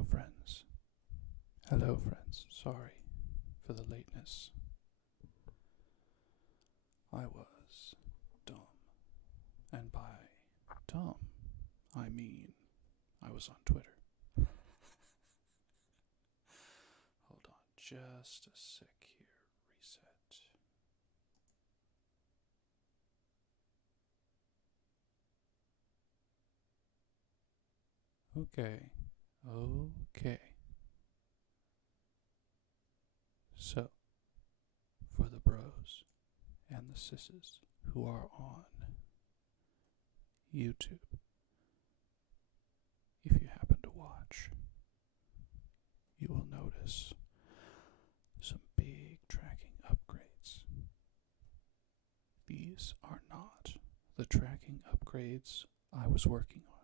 Hello, friends. Hello, friends. Sorry for the lateness. I was dumb. And by dumb, I mean I was on Twitter. Hold on just a sec here. Reset. Okay. So, for the bros and the sisses who are on YouTube, if you happen to watch, you will notice some big tracking upgrades. These are not the tracking upgrades I was working on.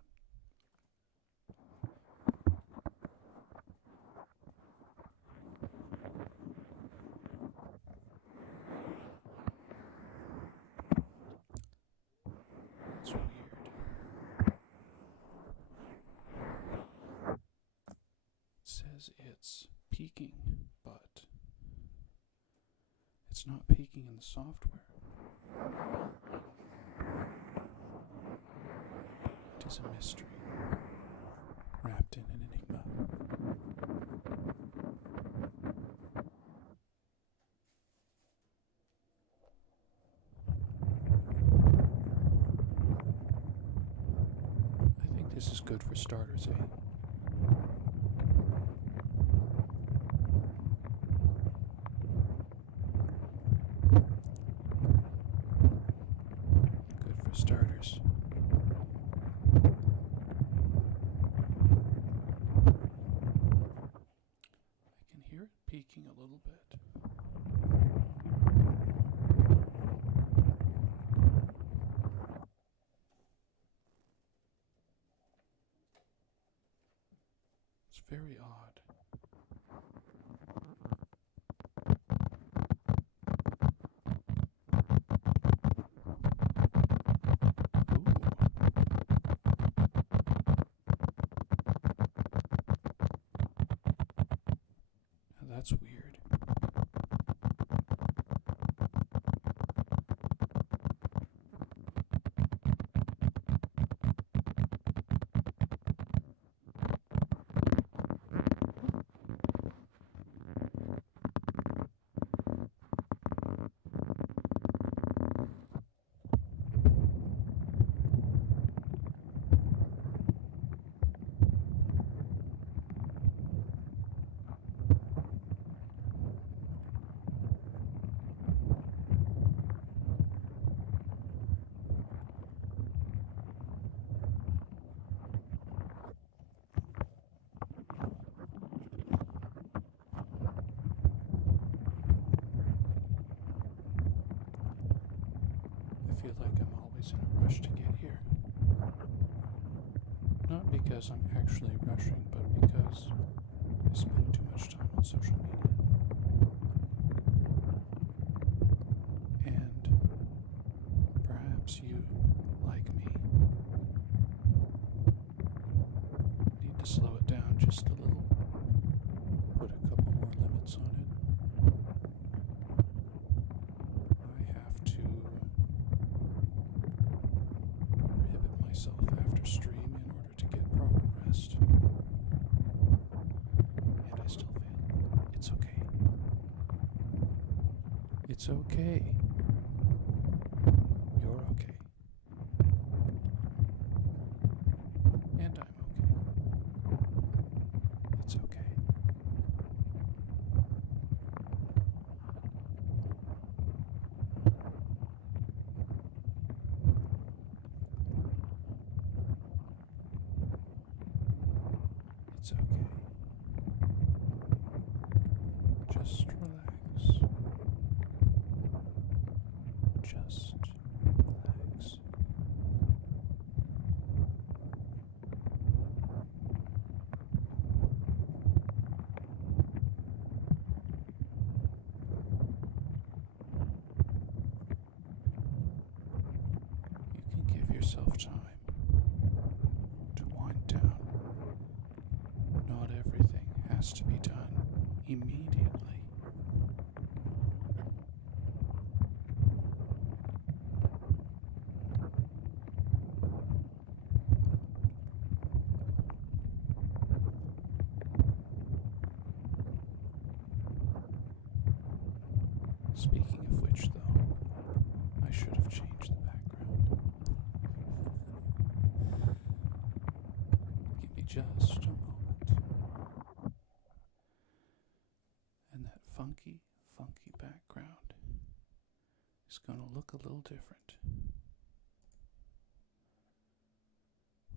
It's weird. It says it's peaking, but it's not peaking in the software. It is a mystery wrapped in an enigma. I think this is good for starters, eh? Good for starters. I can hear it peaking a little bit. It's very odd. Now that's weird. I feel like I'm always in a rush to get here. Not because I'm actually rushing, but because I spend too much time on social media. And perhaps you, like me, need to slow it down just a little. Put a couple more limits on it. I have to prohibit myself after stream in order to get proper rest. And I still fail. It's okay. It's okay. You're okay. And I'm okay. It's okay. It's okay. Just relax. Just relax. You can give yourself time to wind down. Not has to be done immediately. Speaking of which, though, I should have changed the background. Give me just a moment. And that funky background is going to look a little different.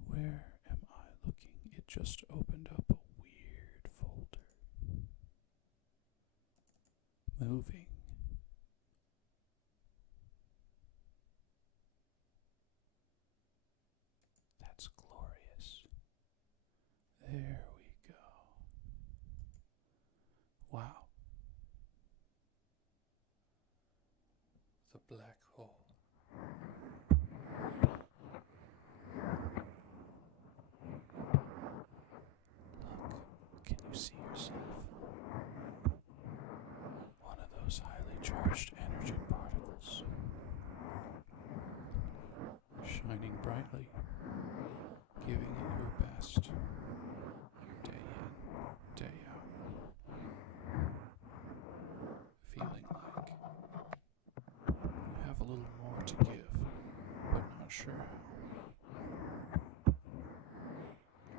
Where am I looking? It just opened up a weird folder. Moving. That's glorious. There we go. Wow. The black hole. Look, can you see yourself? One of those highly charged energy particles. Shining brightly, giving it your best, day in, day out, feeling like you have a little more to give, but not sure how.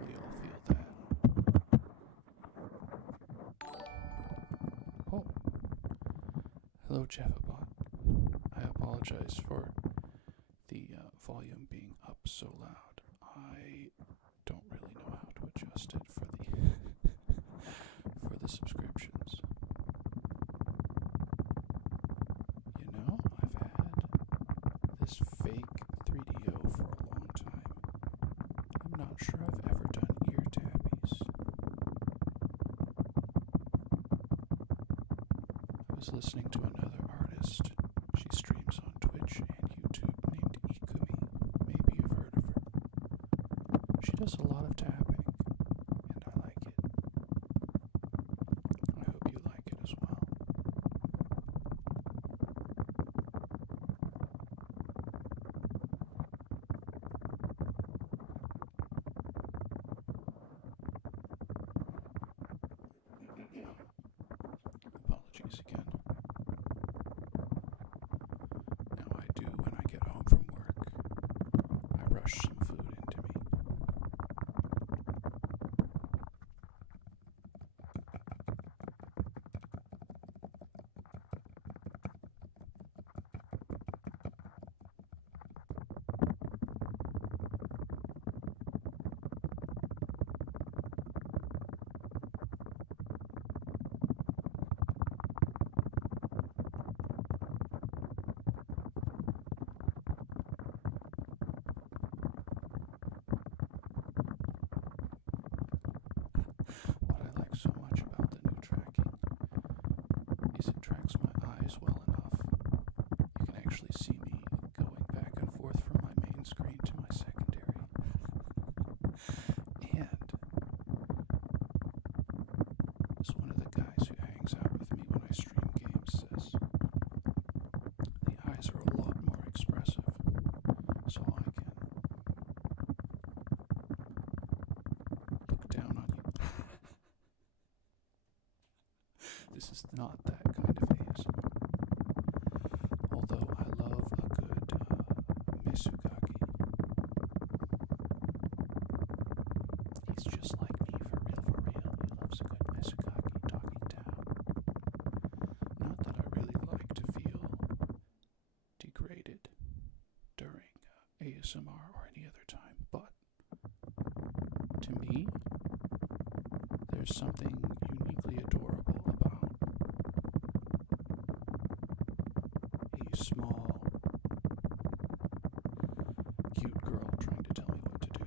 We all feel that. Oh, hello, Jeffabot. I apologize for the volume being up so loud. I don't really know how to adjust it for the for the subscriptions. You know, I've had this fake 3DO for a long time. I'm not sure I've ever done ear tabbies. I was listening to another artist. She streams on Twitch and YouTube named Ikumi. Maybe you've heard of her. She does a lot of tapping, and I like it. I hope you like it as well. Apologies again. Now I do when I get home from work. I rush some food into me. What I like so much about the new tracking is it tracks my eyes well enough. You can actually see me going back and forth from my main screen to my secondary. And as one of the guys who hangs out with me when I stream games says, the eyes are a lot more expressive, so I can look down on you. This is not that kind of ASMR. Although I love a good Misugaki. He's just like me, for real, He loves a good Misugaki talking down. Not that I really like to feel degraded during ASMR or any other time, but to me, there's something uniquely adorable about a small, cute girl trying to tell me what to do.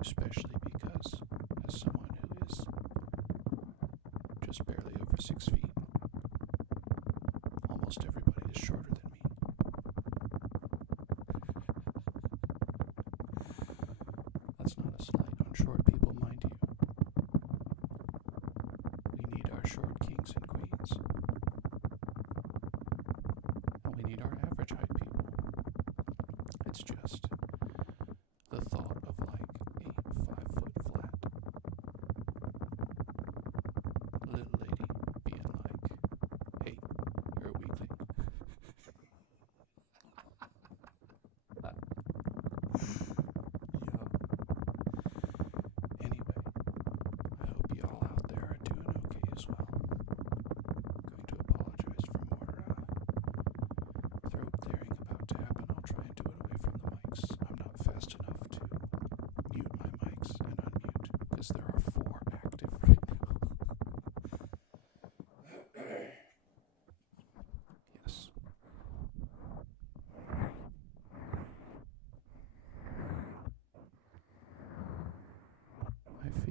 Especially because, as someone who is just barely over 6 feet, almost everybody is shorter than me. That's not a slight on short people, mind you.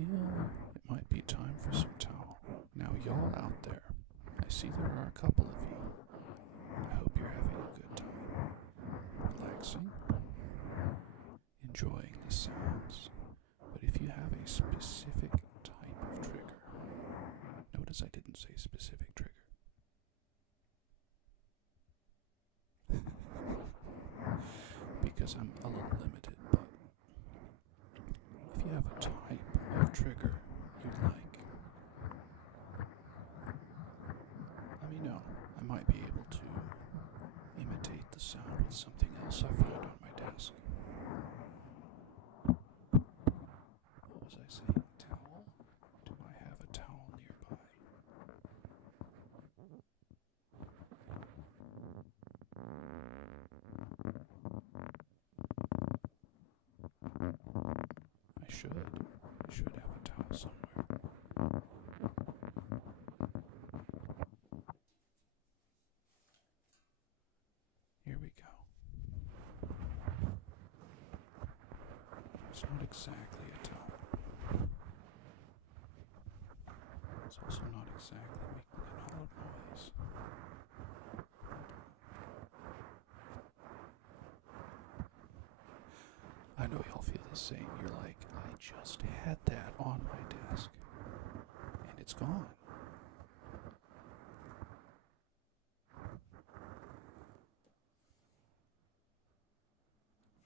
feel it might be time for some towel. Now, y'all out there, I see there are a couple of you. I hope you're having a good time, relaxing, enjoying the sounds. But if you have a specific type of trigger, notice I didn't say specific trigger. Because I'm a little limited, but if you have a type of trigger you like, let me know. I might be able to imitate the sound with something else I found on my desk. What was I saying? Towel? Do I have a towel nearby? I should have a towel somewhere. Here we go. It's not exactly a towel. It's also not exactly making an hollow noise. I know y'all feel the same. You're like, I just had that on my desk, and it's gone.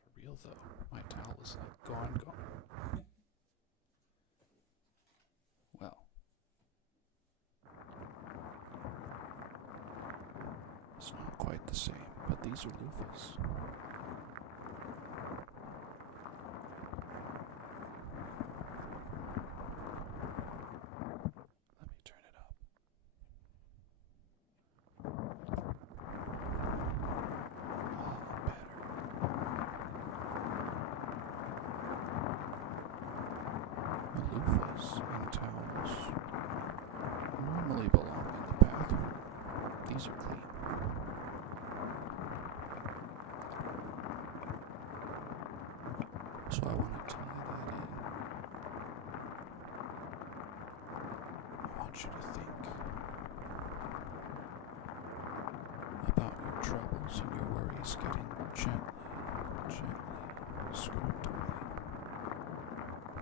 For real though, my towel is like gone. Well, it's not quite the same, but these are loofahs. Loofahs and towels normally belong in the bathroom. These are clean. So I want to tie that in. I want you to think about your troubles and your worries getting gently screwed tight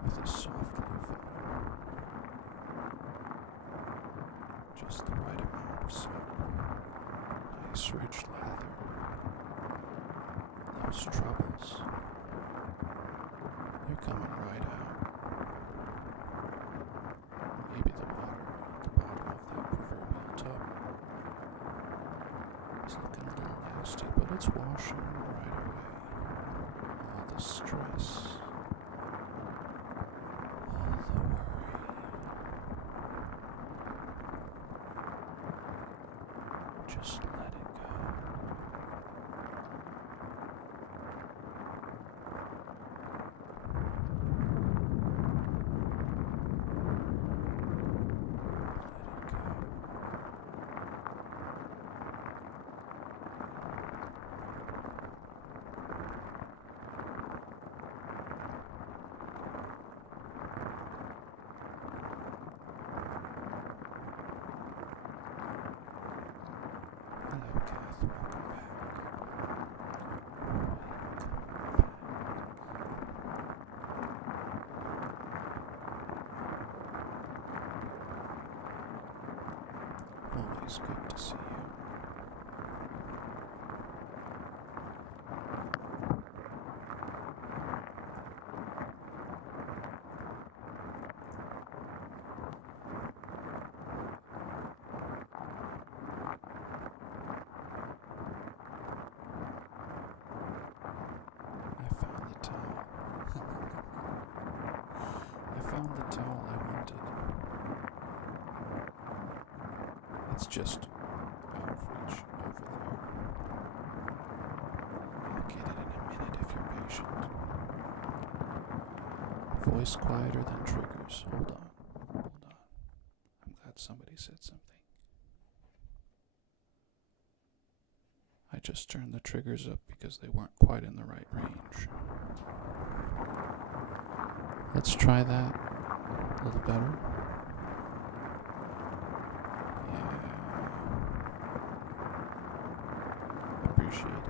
with a soft loofah. Just the right amount of soap. Nice rich lather. Those troubles, they're coming right out. Maybe the water at the bottom of that proverbial tub is looking a little nasty, but it's washing right away. All the stress, all the worry. Just let it go. Hello, Kath. Welcome back. Always good to see you. I found the towel I wanted. It's just out of reach over there. I'll get it in a minute if you're patient. Voice quieter than triggers. Hold on. I'm glad somebody said something. I just turned the triggers up because they weren't quite in the right range. Let's try that. A little better? Yeah. Appreciate it.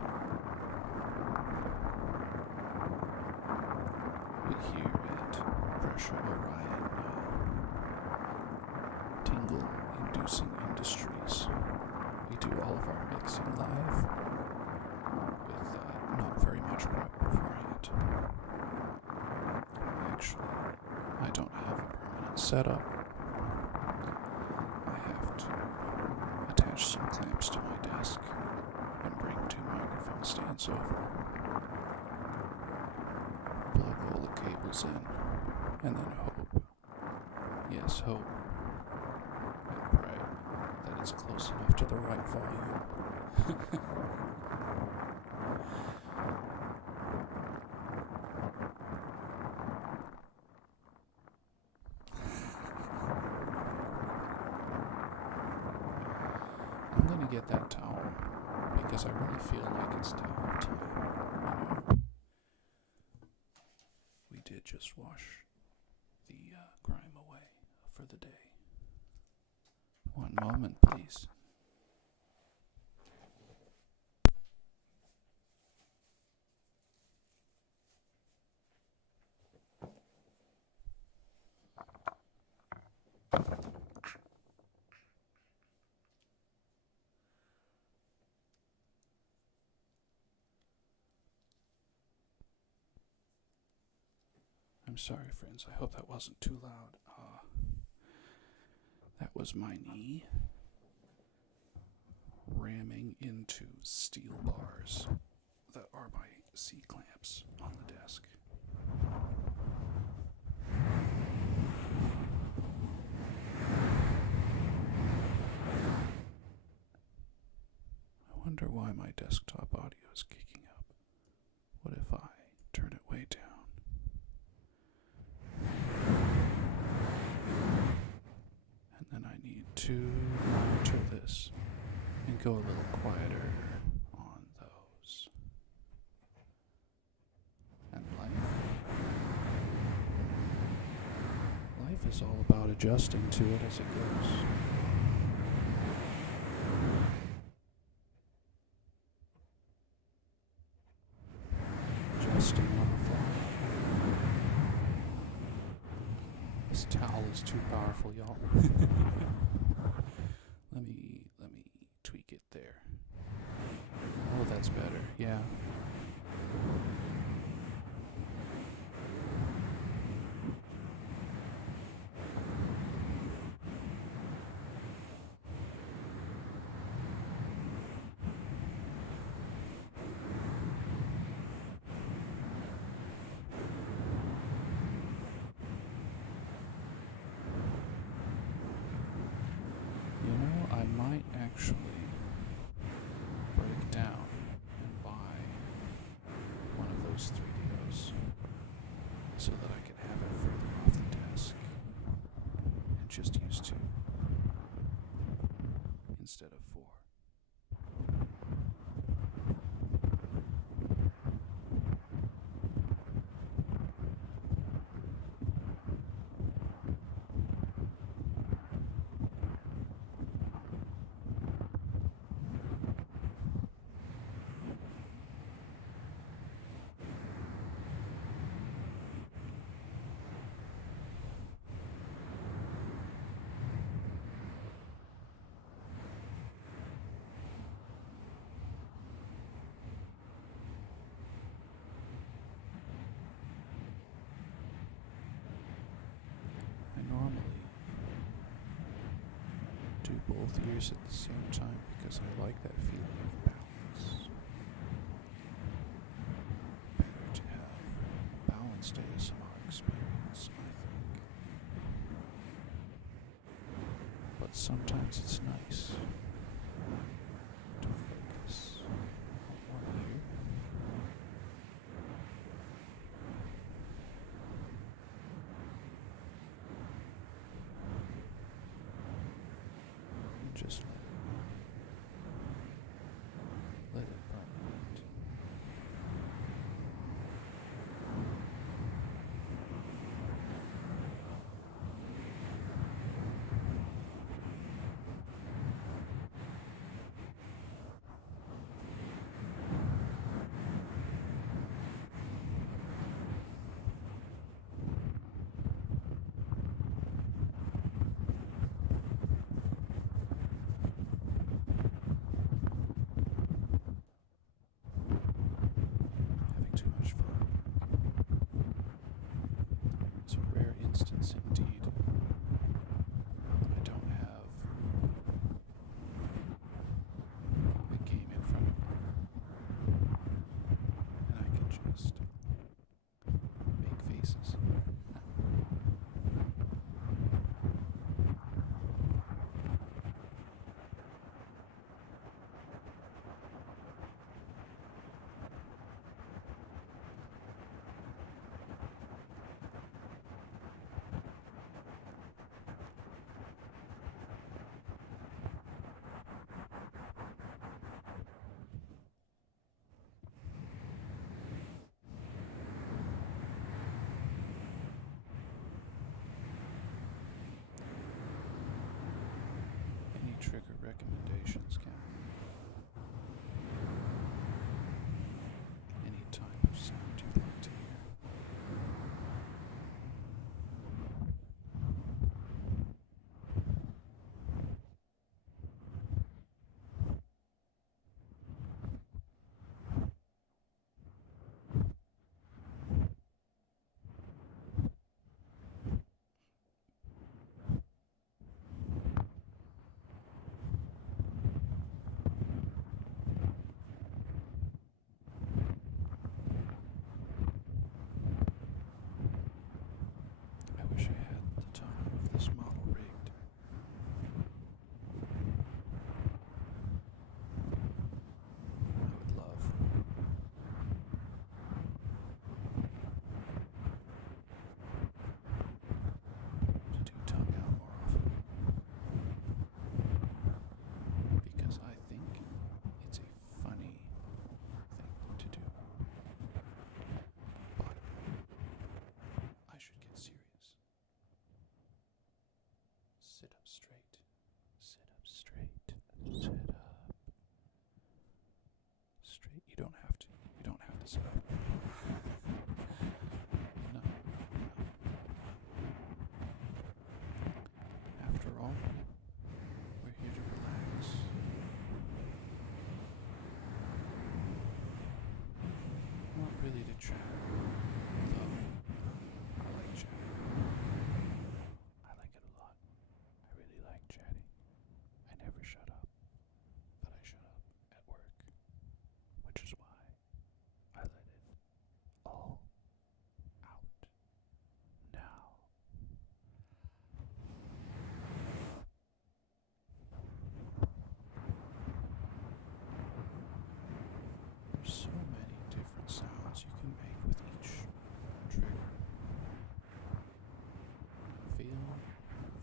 We here at Pressure Orion Tingle-Inducing Industries, we do all of our mixing live with not very much prep beforehand. Actually, I don't have a permanent setup. I have to attach some clamps to my desk and bring 2 microphone stands over, plug all the cables in, and then hope, yes, hope, and pray that it's close enough to the right volume. I'm gonna get that towel because I really feel like it's towel time. We did just wash the grime away for the day. One moment, please. I'm sorry, friends. I hope that wasn't too loud. That was my knee ramming into steel bars that are my C-clamps on the desk. I wonder why my desktop audio is kicking up. What if I turn it way down? And then I need to monitor this and go a little quieter on those. And life is all about adjusting to it as it goes. Adjusting on the fly. This towel is too powerful, y'all. Let me tweak it there. Oh, that's better. Yeah. I might actually break down and buy one of those 3DOs so that I can have it further off the desk and just use 2 instead of 4. Do both ears at the same time because I like that feeling of balance. Better to have a balanced ASMR experience, I think. But sometimes it's nice to focus on one ear and just let it permeate. It's a rare instance indeed. I don't have a game in front of me, and I can just make faces. Any trigger recommendations, Cam? Any type of sound you'd like to hear? I wish I had the tongue of this model rigged. I would love to do tongue out more often, because I think it's a funny thing to do. But I should get serious. Sit up straight. Sit up straight. Sit up straight. You don't have to. You don't have to sit up. No. After all, we're here to relax. Not really to chat, though I like chatting. I like it a lot. I really like chatting. I never shut up, but I shut up at work, which is why I let it all out now. There's so many different sounds you can make with each trigger.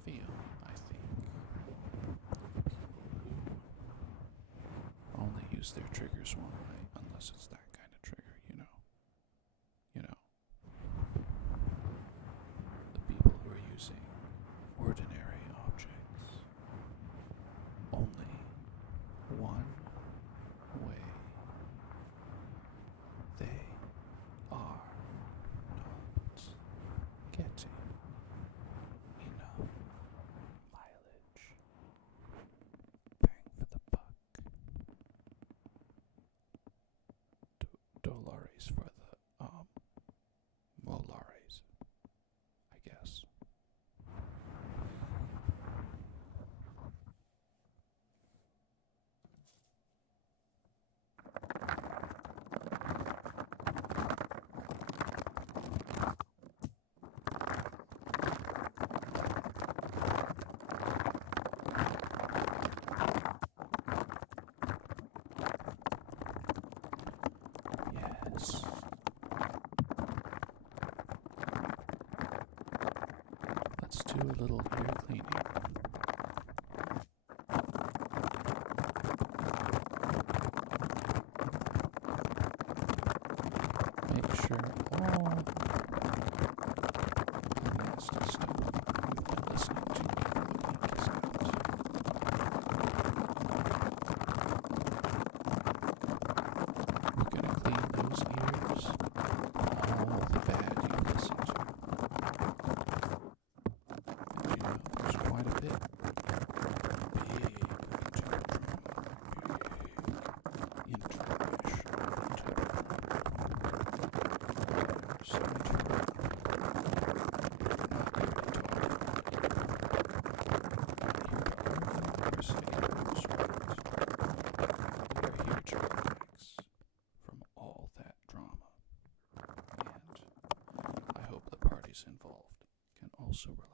Feel, I think, people who only use their triggers one way, unless it's that kind of trigger, you know. The people who are using ordinary objects only one way, they are not getting enough mileage. Bang for the buck. Dollars for the molares, I guess. Yes. Let's do a little ear cleaning. Make sure all the nasty stuff you've been listening to in the week is out. We're gonna clean those ears, all the bad you've listened to. And you know, there's quite a bit noise involved can also relax.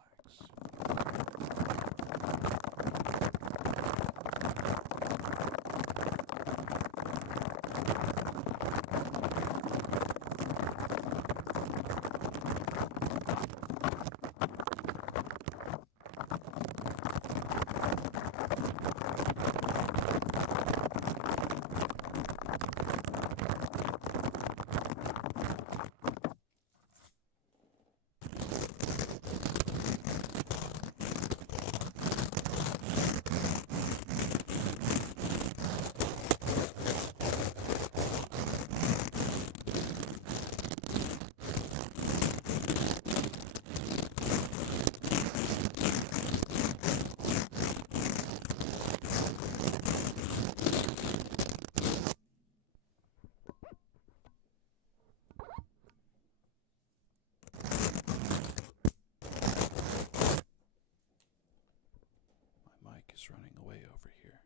My mic is running away over here.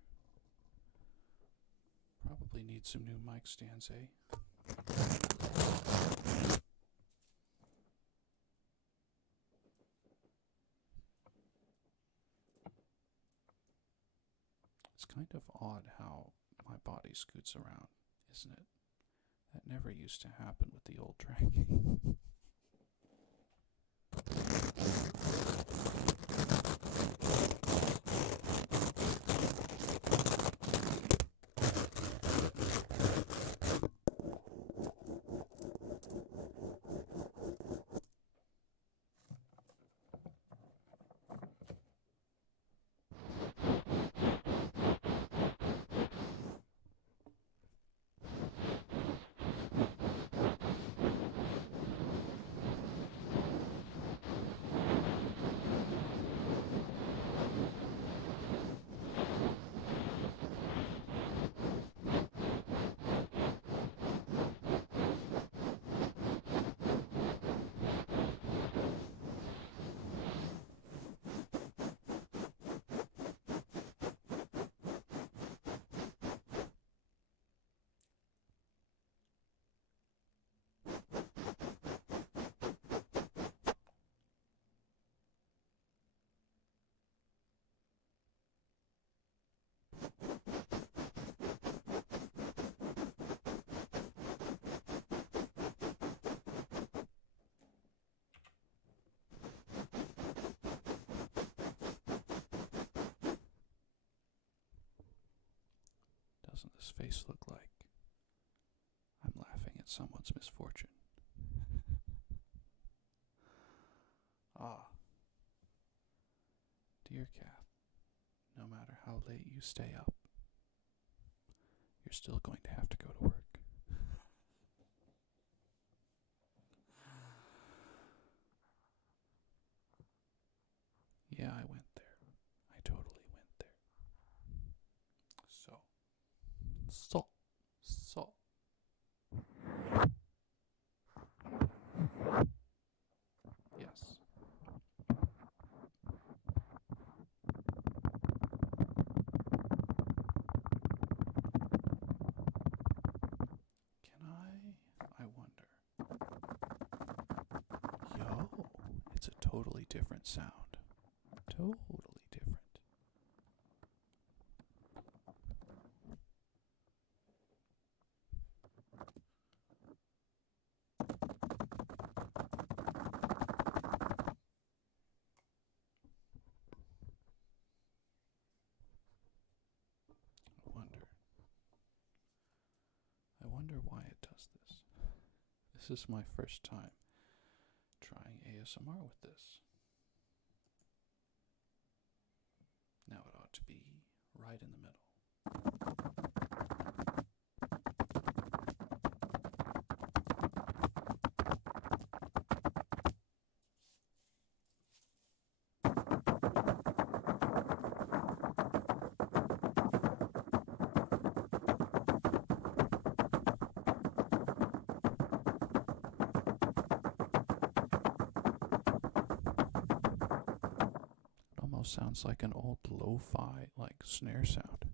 Probably need some new mic stands, eh? It's kind of odd how my body scoots around, isn't it? That never used to happen with the old tracking. Doesn't this face look like I'm laughing at someone's misfortune? Ah, dear Kath, no matter how late you stay up, you're still going to have to go to work. Yeah, I went there. I totally went there. So. Yes. Can I wonder. Yo, it's a totally different sound. Totally different. I wonder why it does this. This is my first time trying ASMR with this. Now it ought to be right in the middle. Almost sounds like an old lo-fi like snare sound.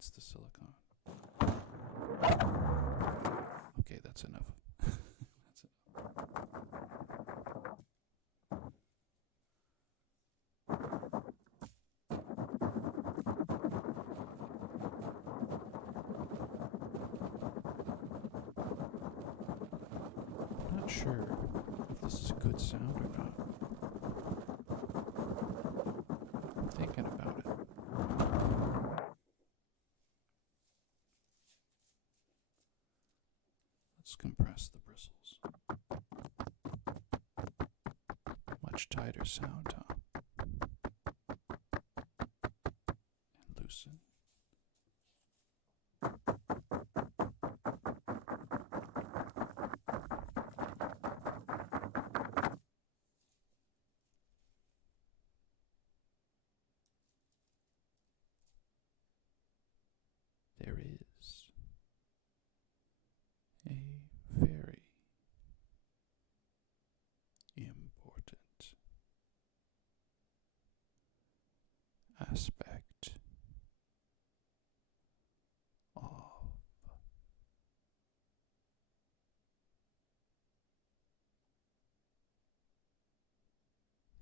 needs the silicone. Okay, that's enough. That's enough. I'm not sure if this is a good sound or not. I'm thinking about it. Let's compress the bristles. Much tighter sound, huh? And loosen. There is a very important aspect of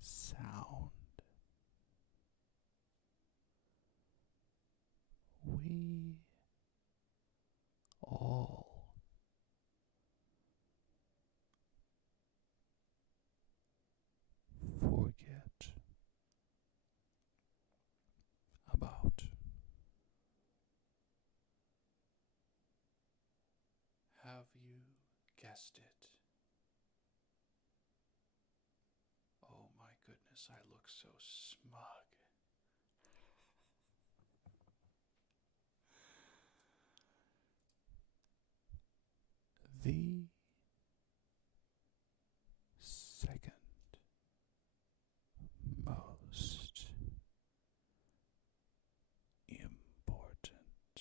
sound. We all forget about. Have you guessed it? Oh my goodness, I look so smug. The second most important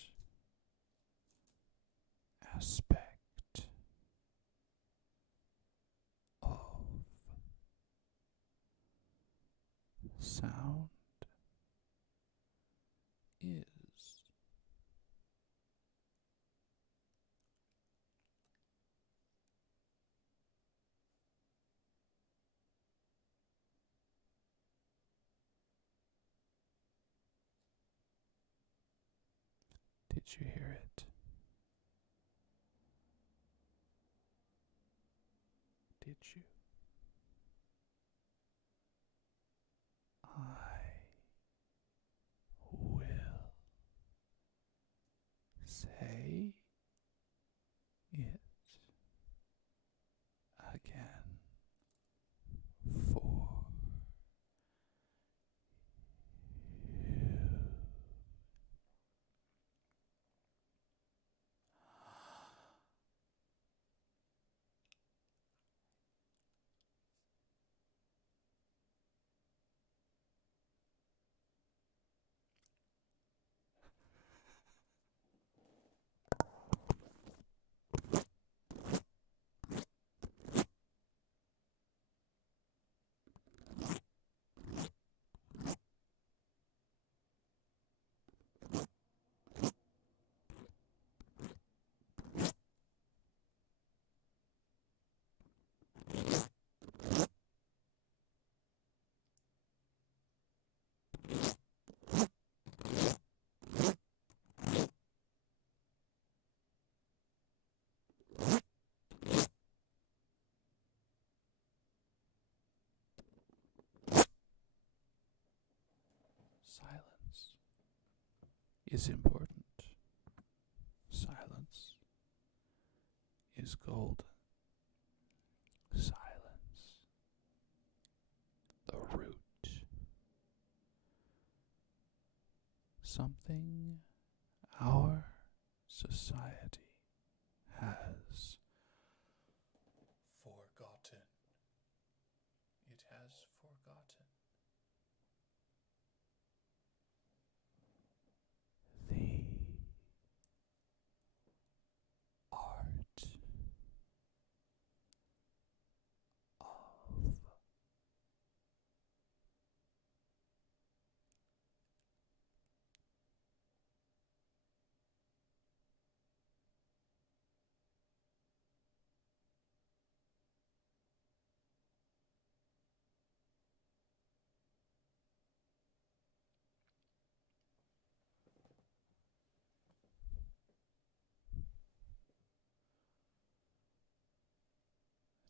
aspect of sound is did you hear it? Did you? I will say it again for you. Silence is important. Silence is golden. Silence, the root. Something our society has forgotten. It has forgotten. The art of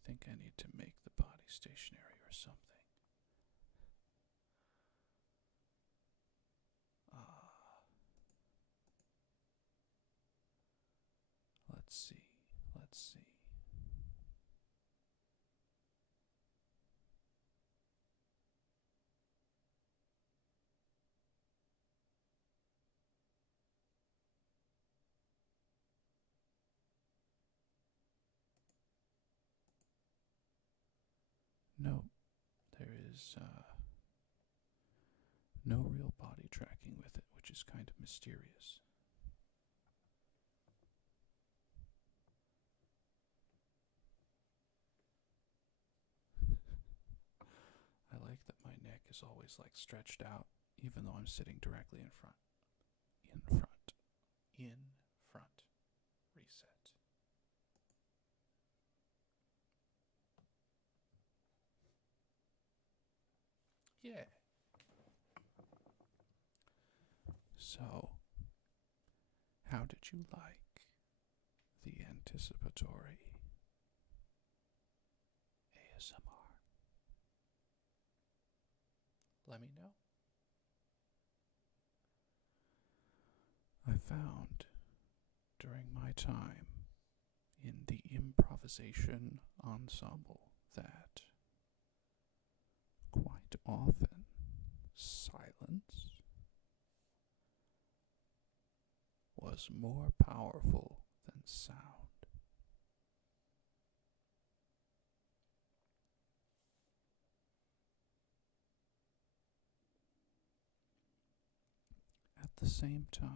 think I need to make the body stationary or something. Let's see. No, there is no real body tracking with it, which is kind of mysterious. I like that my neck is always like stretched out, even though I'm sitting directly in front. In front. Reset. Yeah. So, how did you like the anticipatory ASMR? Let me know. I found during my time in the improvisation ensemble that quite often silence was more powerful than sound. At the same time,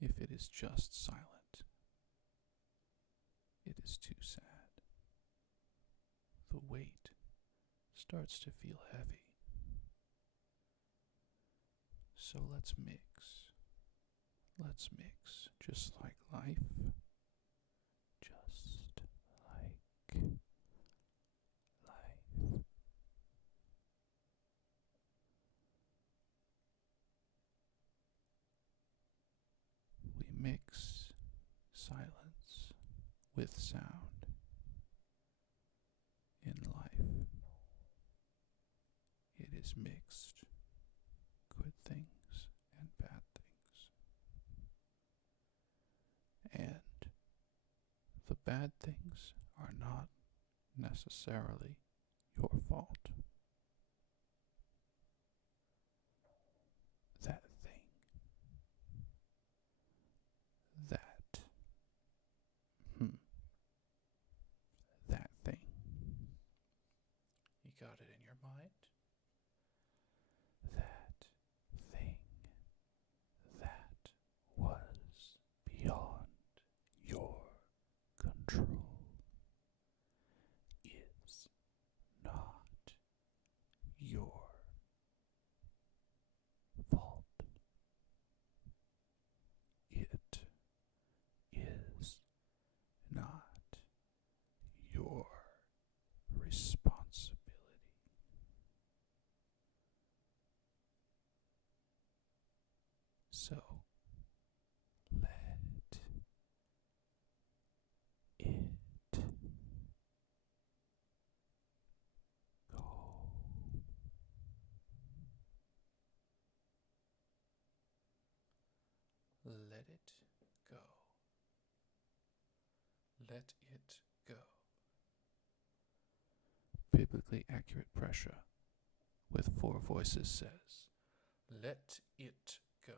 if it is just silent, it is too sad. The weight starts to feel heavy. So let's mix, just like life, just like life. We mix silence with sound in life. It is mixed, good things and bad things. And the bad things are not necessarily your fault. That thing, that, that thing. You got it in your mind? That thing that was beyond your control is not your fault. It is not your responsibility. So let it go. Let it go. Let it go. Biblically accurate pressure with 4 voices says, let it go.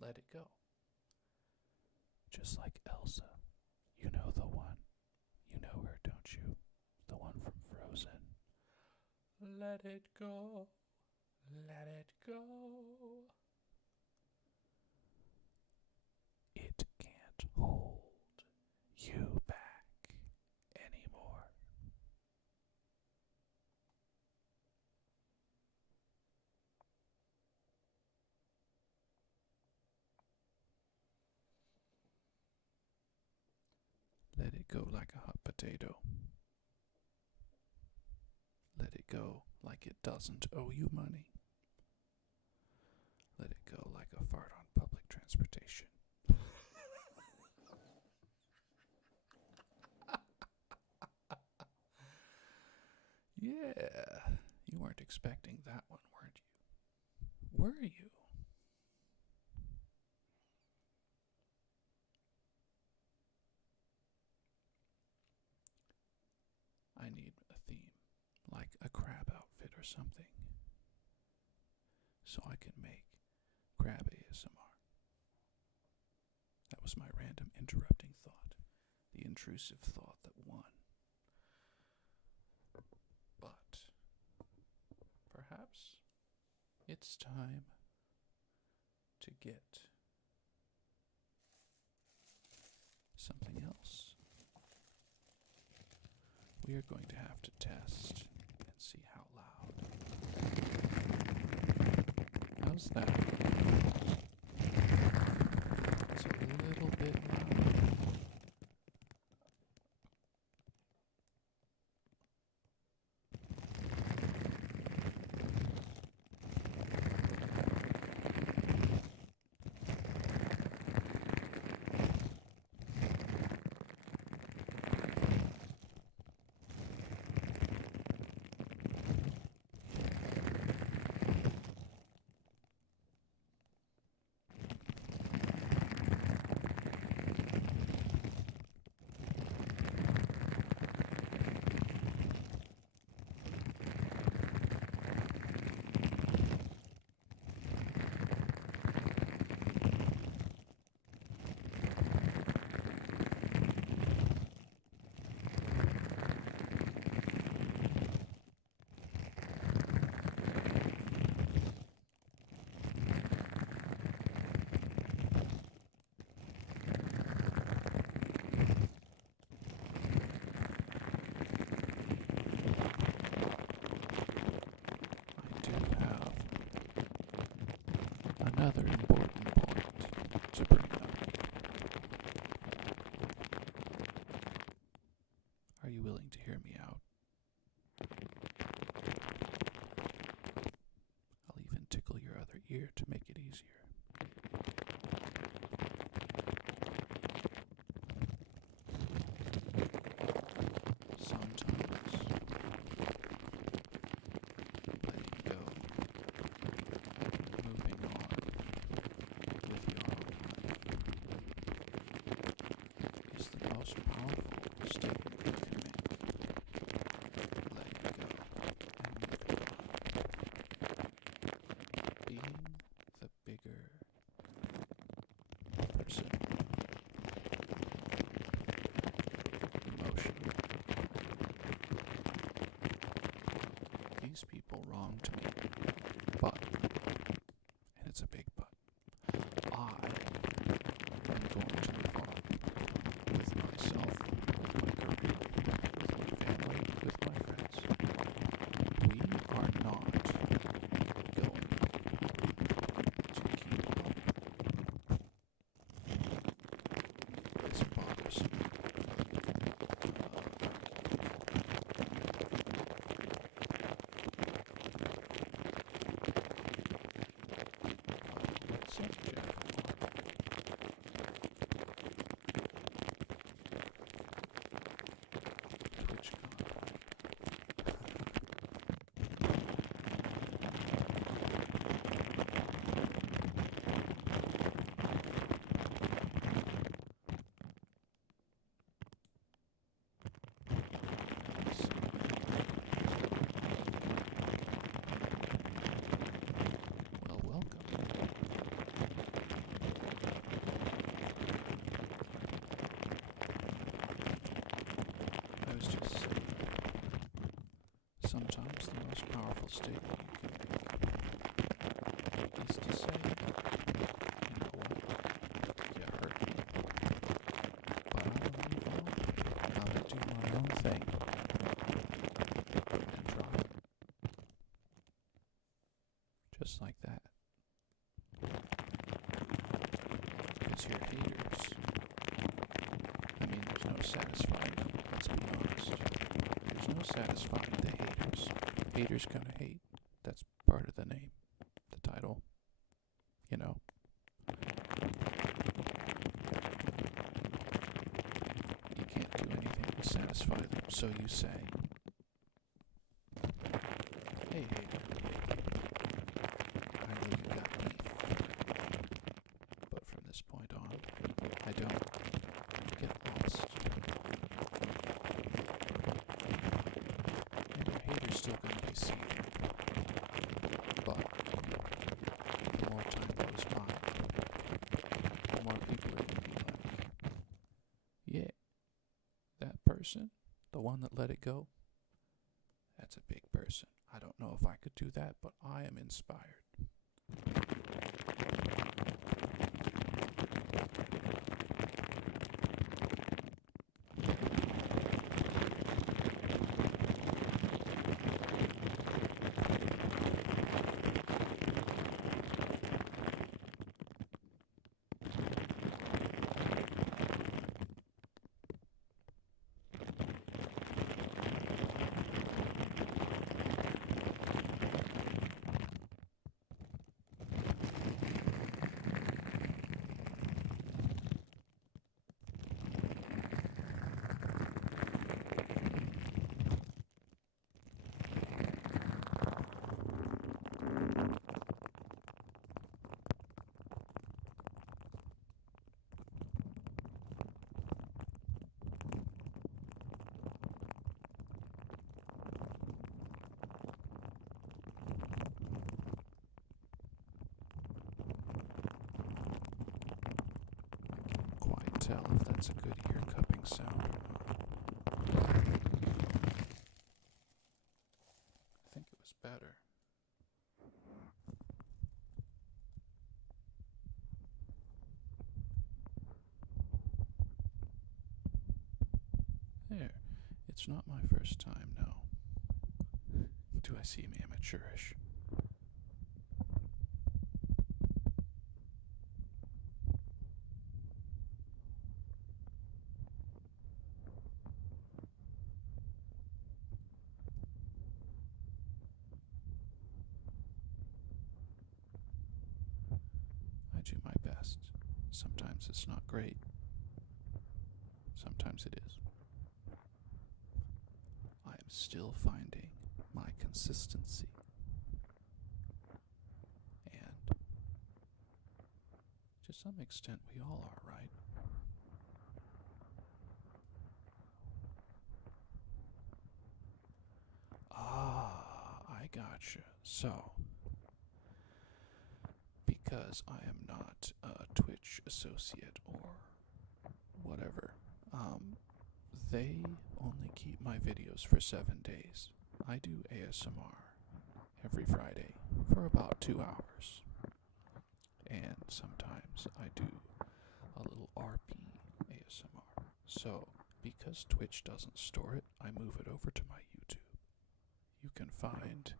Let it go. Just like Elsa. You know the one. You know her, don't you? The one from Frozen. Let it go. Let it go. It can't hold you back anymore. Let it go like a hot potato. Let it go like it doesn't owe you money. Let it go like a fart on public transportation. Yeah, you weren't expecting that one, weren't you? Were you? I need a theme, like a crab outfit or something, so I can make crab ASMR. That was my random interrupting thought, the intrusive thought that won. But perhaps it's time to get something else. We are going to have to test and see how loud. How's that? It's a little bit loud. Another important point to bring up. Are you willing to hear me out? I'll even tickle your other ear to make it easier. Sometimes letting go, moving on with your own life is the most powerful statement you can make. Letting go and moving on. Being the bigger person. Emotionally. These people wronged me, but, and it's a big but, I am going to move on with myself, with my career, with my family, with my friends. We are not going to keep this bothersome subject. TwitchCon. Well, welcome. I was just saying, sometimes the most powerful statement you can make things to say. You know what? You hurt me. But I'm gonna move on. I'm gonna do my own thing. And try. Just like that. Because your haters, I mean, there's no satisfying them, let's be honest. There's no satisfying the haters. Haters gonna hate. That's part of the name, the title, you know. You can't do anything to satisfy them, so you say, hey hater, I know you got beef, but from this point on, I don't. Get lost. And your hater's still going to be seen. But the more time goes by, the more people are going to be like, yeah, that person, the one that let it go, that's a big person. I don't know if I could do that, but I am inspired. Tell if that's a good ear cupping sound or not. I think it was better. There. It's not my first time, no. Do I seem amateurish? I do my best. Sometimes it's not great. Sometimes it is. I am still finding my consistency. And to some extent, we all are, right? Ah, I gotcha. So, because I am not a Twitch associate or whatever, they only keep my videos for 7 days. I do ASMR every Friday for about 2 hours. And sometimes I do a little RP ASMR. So, because Twitch doesn't store it, I move it over to my YouTube. You can find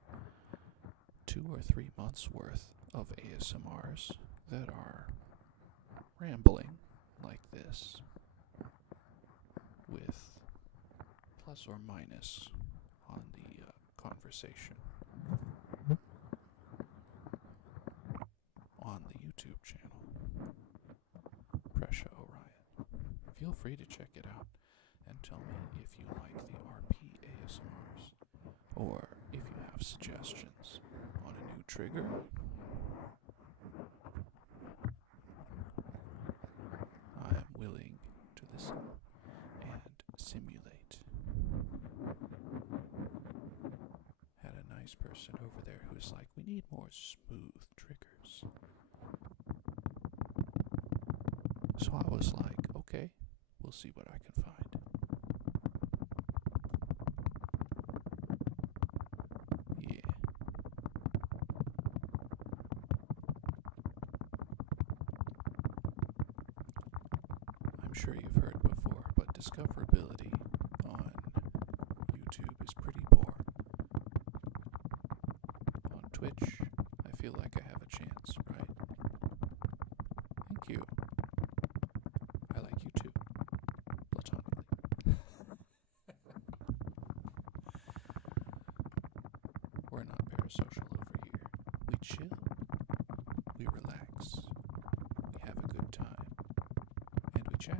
2 or 3 months worth of ASMRs that are rambling like this, with plus or minus on the conversation on the YouTube channel, Presha Orion. Feel free to check it out and tell me if you like the RP ASMRs or if you have suggestions on a new trigger. I am willing to listen and simulate. Had a nice person over there who's like, we need more smooth triggers. So I was like, okay, we'll see what I can find. Yeah. I'm sure you've heard before, but discoverability on YouTube is pretty poor. On Twitch, I feel like I have a chance, right? Thank you. I like you too, platonically. We're not parasocial over here. We chill. We relax. We have a good time. And we chat.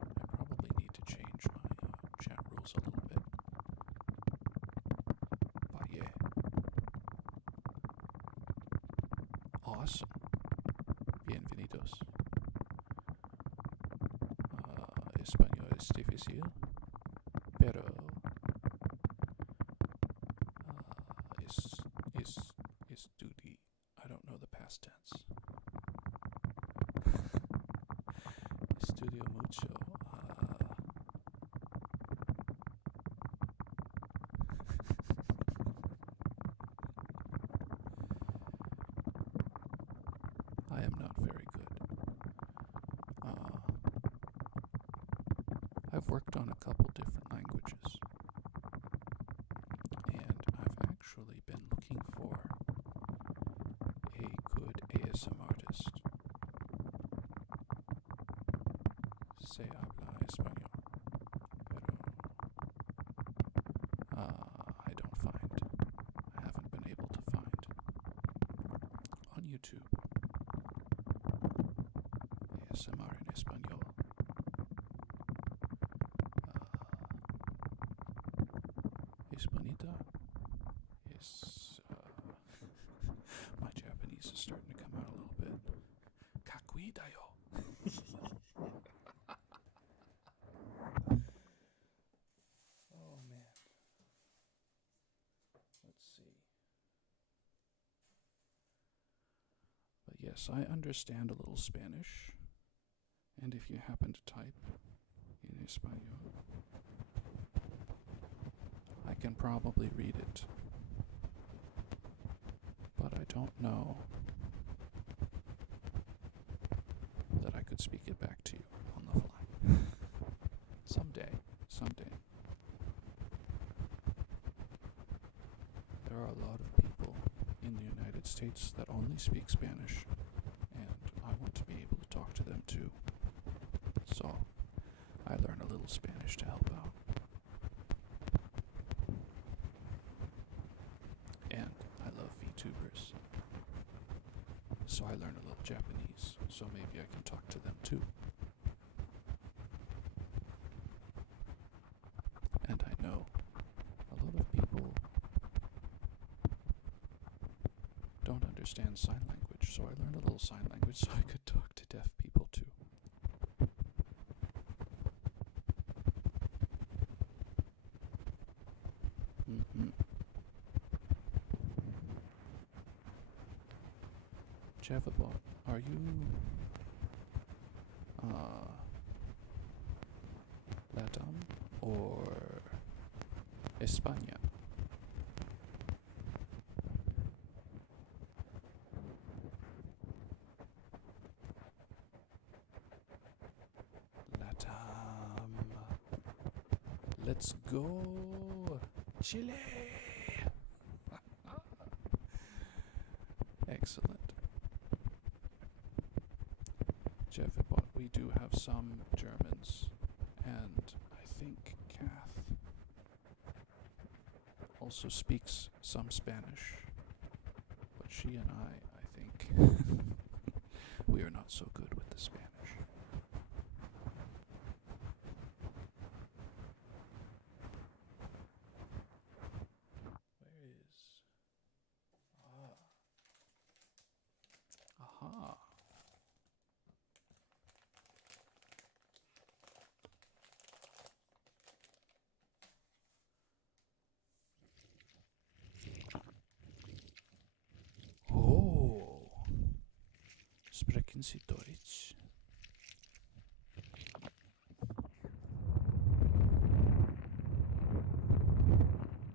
I probably need to change my chat rules a little bit. But yeah. Awesome. Bienvenidos. Español es difícil, pero estudi. I don't know the past tense. Estudio mucho. I am not very good. I've worked on a couple different languages, and I've actually been looking for a good ASM artist. Se habla español, pero I haven't been able to find on YouTube ASMR en español. Es bonita. My Japanese is starting to come out a little bit. Kakui da yo. Oh man. Let's see. But yes, I understand a little Spanish. And if you happen to type in español, I can probably read it. But I don't know that I could speak it back to you on the fly. Someday. There are a lot of people in the United States that only speak Spanish, and I want to be able to talk to them too. So, I learn a little Spanish to help out. And I love VTubers. So I learn a little Japanese, so maybe I can talk to them too. And I know a lot of people don't understand sign language, so I learned a little sign language so I could talk to deaf people too. Javabot, are you Latam or España? Latam. Let's go. Chile. Excellent. Jeffibot, we do have some Germans, and I think Kath also speaks some Spanish, but she and I think, we are not so good with the Spanish. Where is... Aha. Sprechen Sie Deutsch?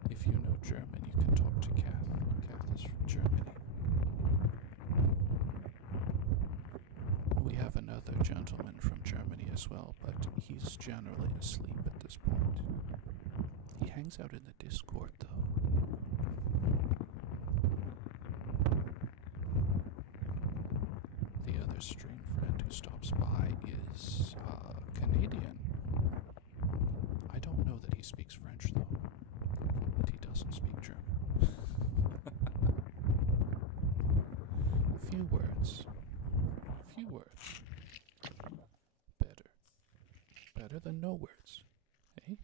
If you know German, you can talk to Kath. Kath is from Germany. We have another gentleman generally asleep at this point. He hangs out in the Discord, though. The other stream friend who stops by is Canadian. I don't know that he speaks French, though. And he doesn't speak German. A few words. Better than no words. Eh?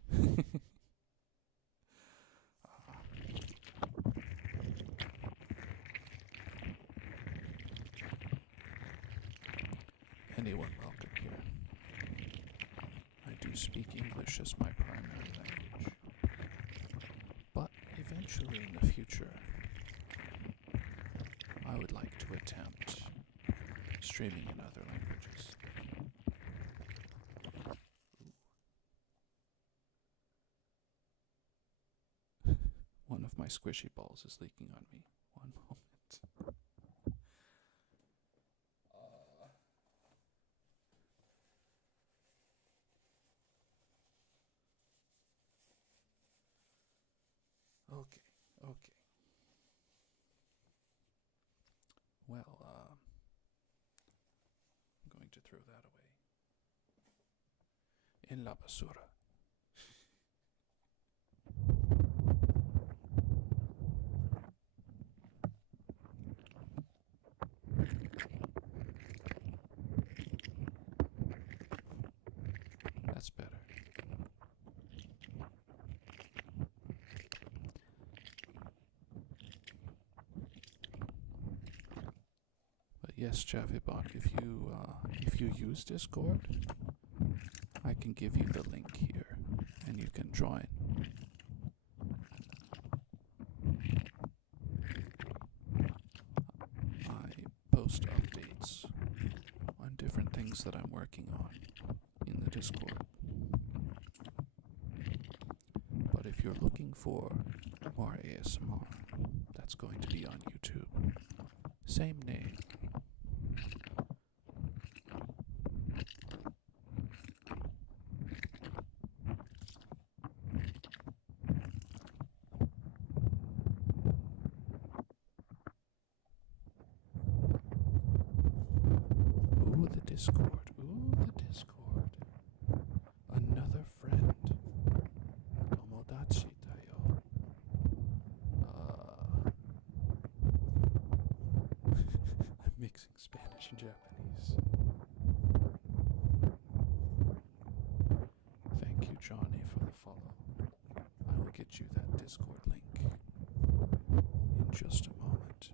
Anyone welcome here. I do speak English as my primary language. But eventually in the future, I would like to attempt streaming in other languages. One of my squishy balls is leaking on me. One moment. Okay. Well, I'm going to throw that away. In la basura. That's better. But yes, Javibot, if you use Discord, I can give you the link here, and you can join. I post updates on different things that I'm working on in the Discord. But if you're looking for more ASMR, that's going to be on YouTube. Same name. Ooh, the Discord. Another friend. Tomodachi tayo. I'm mixing Spanish and Japanese. Thank you, Johnny, for the follow. I will get you that Discord link in just a moment.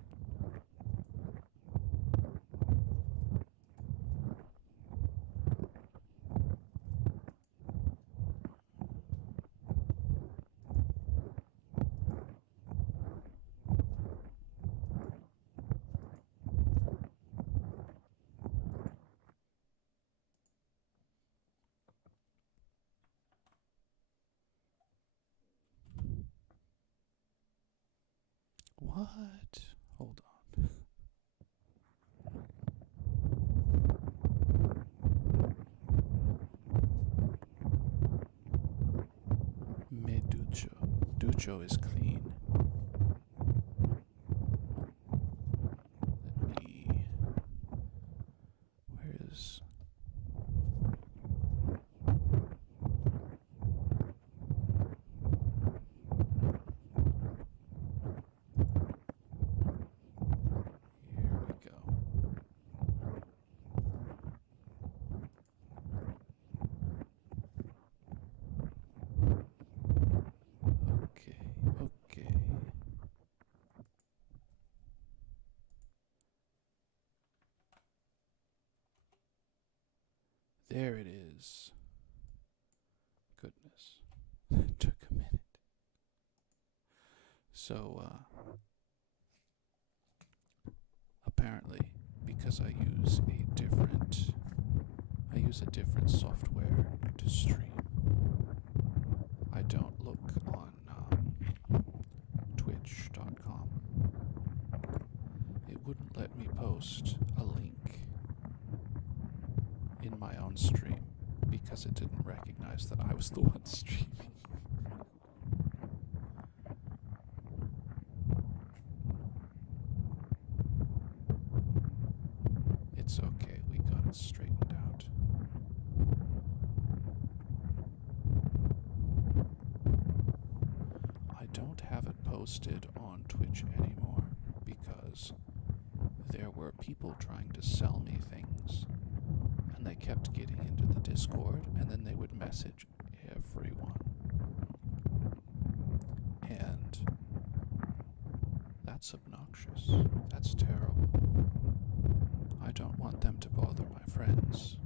What? Hold on. Me ducho. Ducho is clean. Let me... Where is... Here we go. Okay. There it is. Goodness. It took a minute. So, apparently, because I use a different software to stream, I don't look on twitch.com. It wouldn't let me post a link in my own stream guess it didn't recognize that I was the one streaming. It's okay, we got it straightened out. I don't have it posted on Twitch anymore because there were people trying to sell me things, and they kept getting into the Discord, and then they would message everyone. And that's obnoxious. That's terrible. I don't want them to bother my friends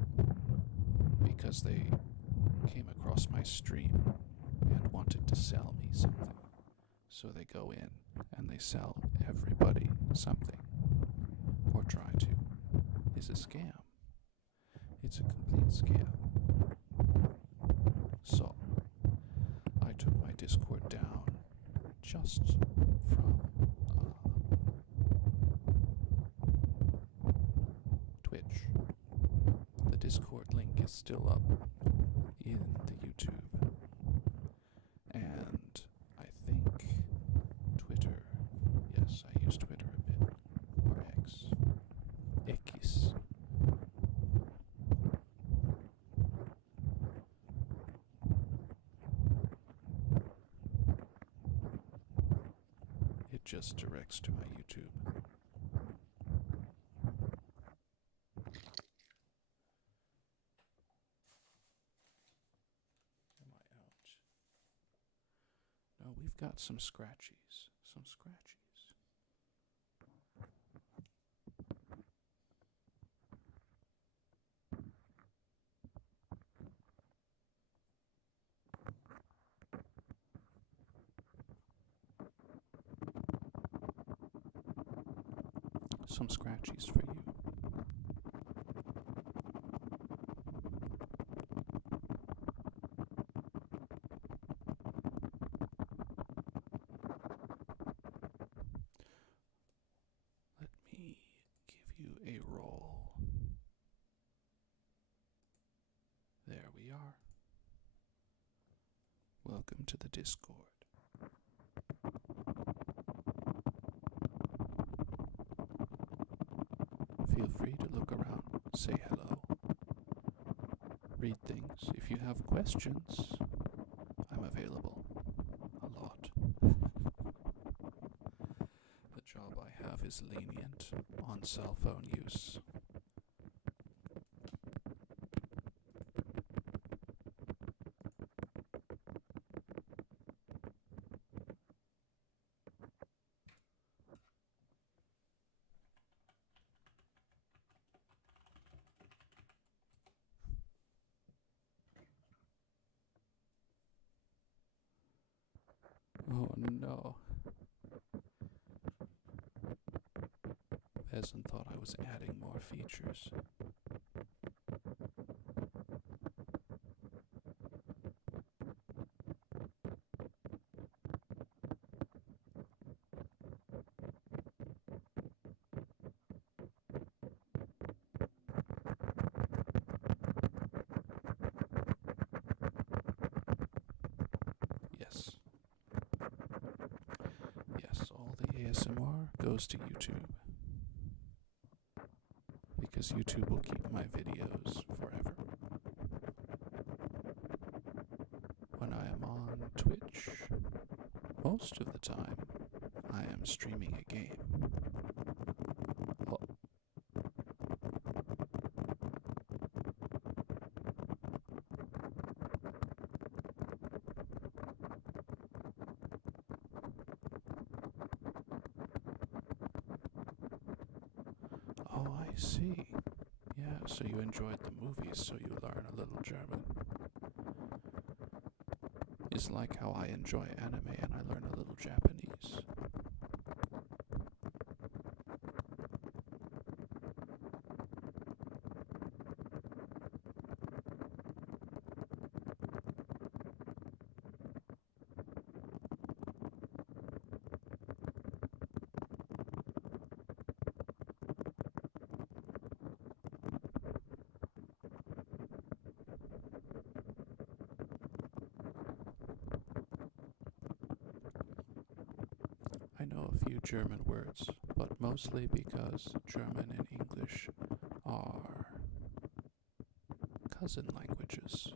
because they came across my stream and wanted to sell me something. So they go in and they sell everybody something, or try to. It's a scam. It's a complete scam. So, I took my Discord down just from Twitch. The Discord link is still up in the YouTube. And I think Twitter. Yes, I use Twitter a bit. Or X. X. It just directs to my YouTube. Am I out? No, we've got some scratchies. Some scratchies. Some scratchies for you. Let me give you a roll. There we are. Welcome to the Discord. Feel free to look around, say hello, read things. If you have questions, I'm available a lot. The job I have is lenient on cell phone use. Oh no. Pheasant thought I was adding more features. Yes. Yes, all the ASMR goes to YouTube. Because YouTube will keep my videos forever. When I am on Twitch, most of the time, I am streaming a game. Oh, I see. Yeah, so you enjoyed the movies, so you learn a little German. It's like how I enjoy anime and I learn a little Japanese. a few German words, but mostly because German and English are cousin languages.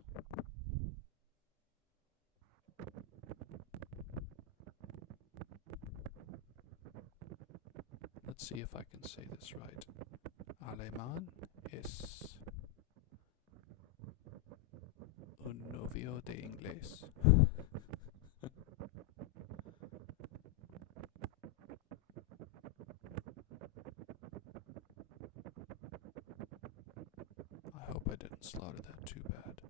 Let's see if I can say this right. Alemán es un novio de inglés. I hope I didn't slaughter that too bad.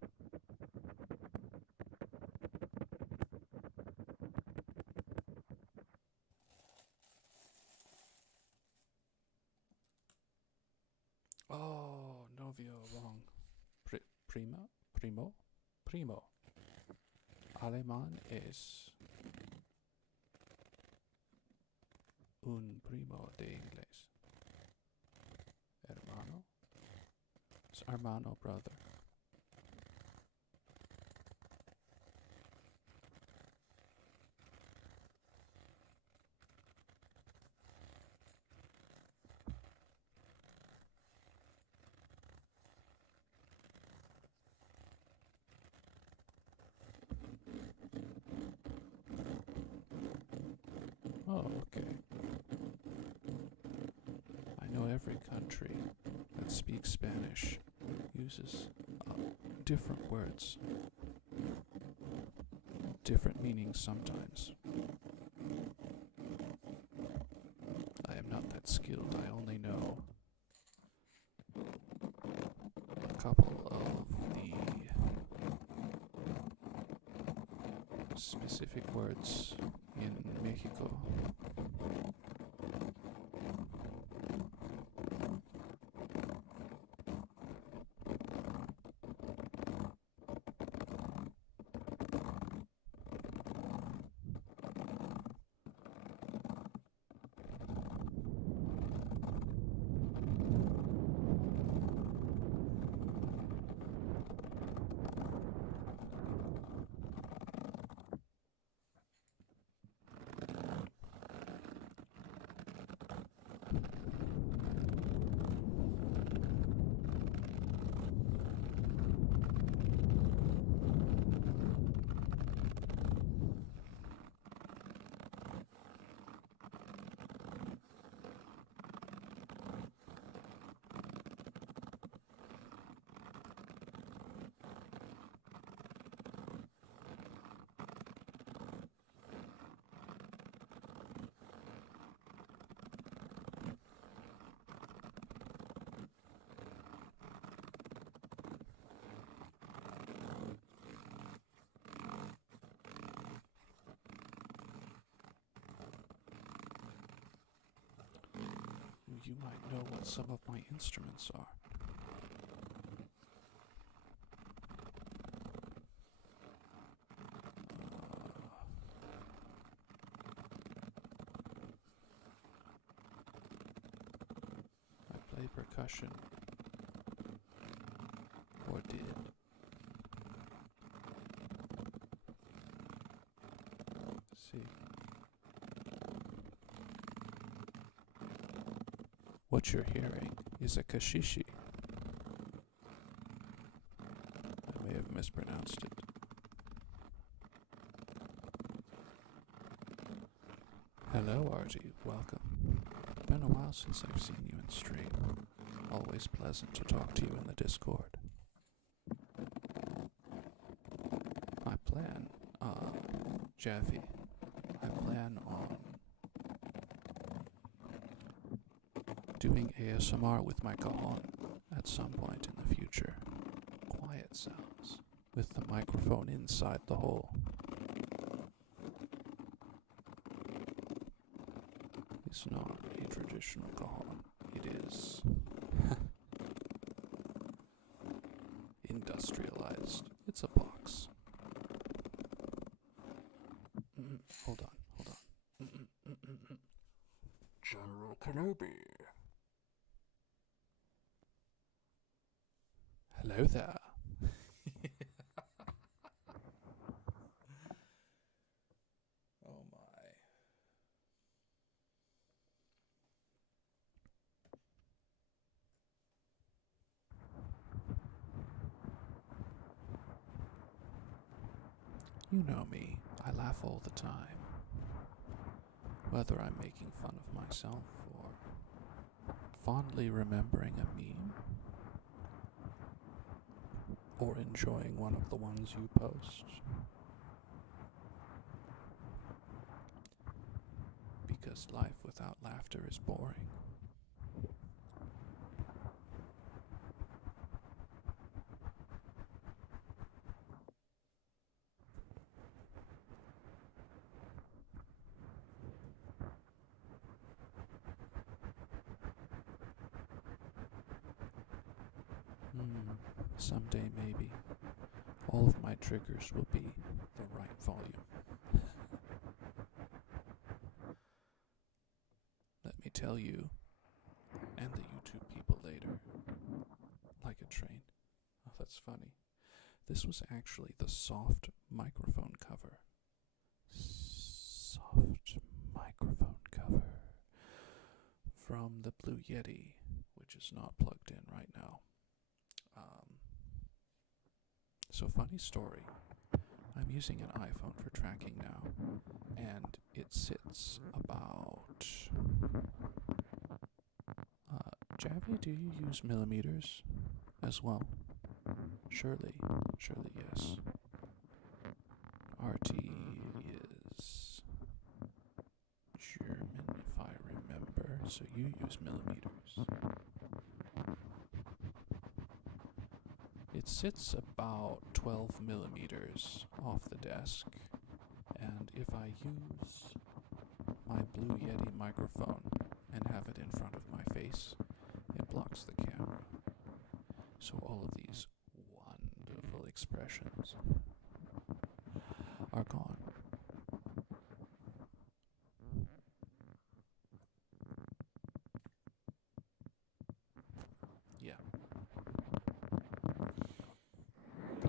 Oh, novio, wrong. Primo. Alemán es un primo de inglés. Hermano? It's hermano, brother. Oh, okay. I know every country that speaks Spanish uses different words, different meanings sometimes. I am not that skilled. I only know a couple of the specific words in Mexico. You might know what some of my instruments are. I play percussion. Or did. See. What you're hearing is a kashishi. I may have mispronounced it. Hello, Artie. Welcome. Been a while since I've seen you in stream. Always pleasant to talk to you in the Discord. I plan, Jeffy, I plan on doing ASMR with my cajon at some point in the future. Quiet sounds with the microphone inside the hole. It's not a traditional cajon. It is industrialized. It's a box. Hold on. General Kenobi. Hello there. Oh my. You know me, I laugh all the time. Whether I'm making fun of myself or fondly remembering a meme or enjoying one of the ones you post. Because life without laughter is boring. Someday maybe all of my triggers will be the right volume. Let me tell you, and the YouTube people later, like a train. Oh, that's funny. This was actually the soft microphone cover. Soft microphone cover from the Blue Yeti, which is not plugged in right now. So funny story. I'm using an iPhone for tracking now, and it sits about... Javi, do you use millimeters as well? Surely yes. RT is German, if I remember, so you use millimeters. It sits about 12 millimeters off the desk, and if I use my Blue Yeti microphone and have it in front of my face, it blocks the camera. So all of these wonderful expressions are gone. Yeah.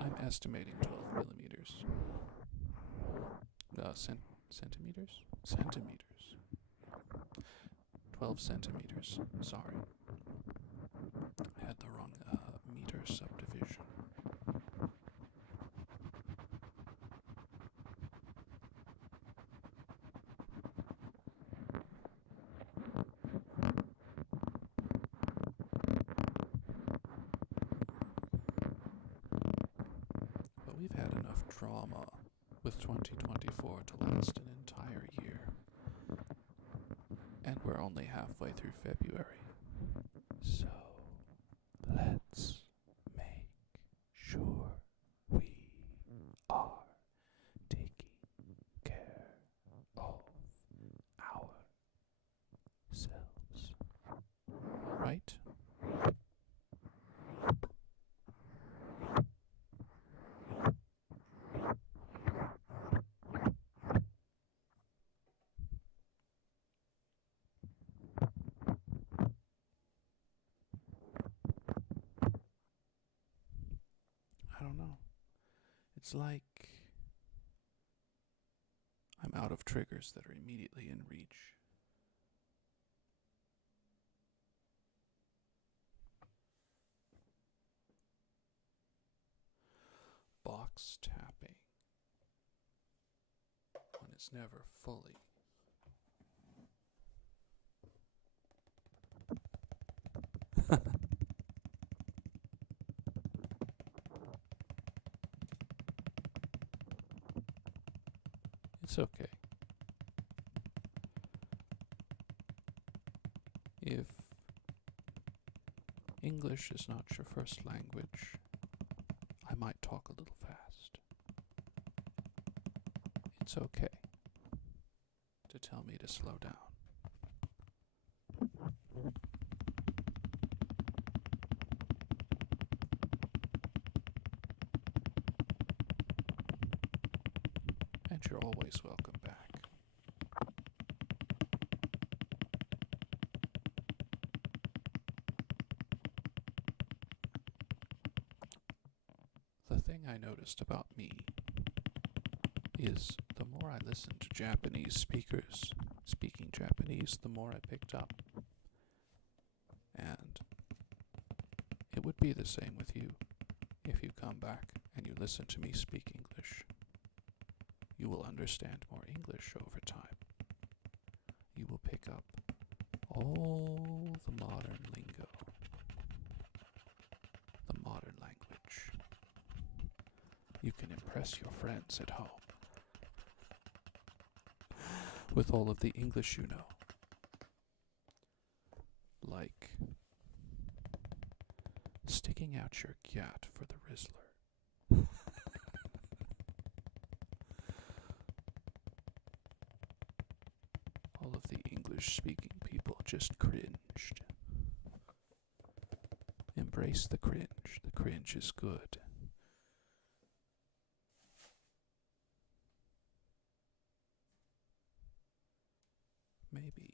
I'm estimating 12 millimeters. Centimeters? Centimeters. 12 centimeters. Sorry. I had the wrong meter subdivision. But we've had enough drama with 2024 to last an entire year. And we're only halfway through February. So, let's make sure we are taking care of ourselves. Right? I don't know. It's like I'm out of triggers that are immediately in reach. Box tapping when it's never fully. It's okay. If English is not your first language, I might talk a little fast. It's okay to tell me to slow down. And you're always welcome back. The thing I noticed about me is the more I listened to Japanese speakers speaking Japanese, the more I picked up. And it would be the same with you if you come back and you listen to me speak English. You will understand more English over time. You will pick up all the modern lingo, the modern language. You can impress your friends at home with all of the English you know. Like sticking out your gat for the Rizzler. All of the English-speaking people just cringed. Embrace the cringe. The cringe is good. Maybe.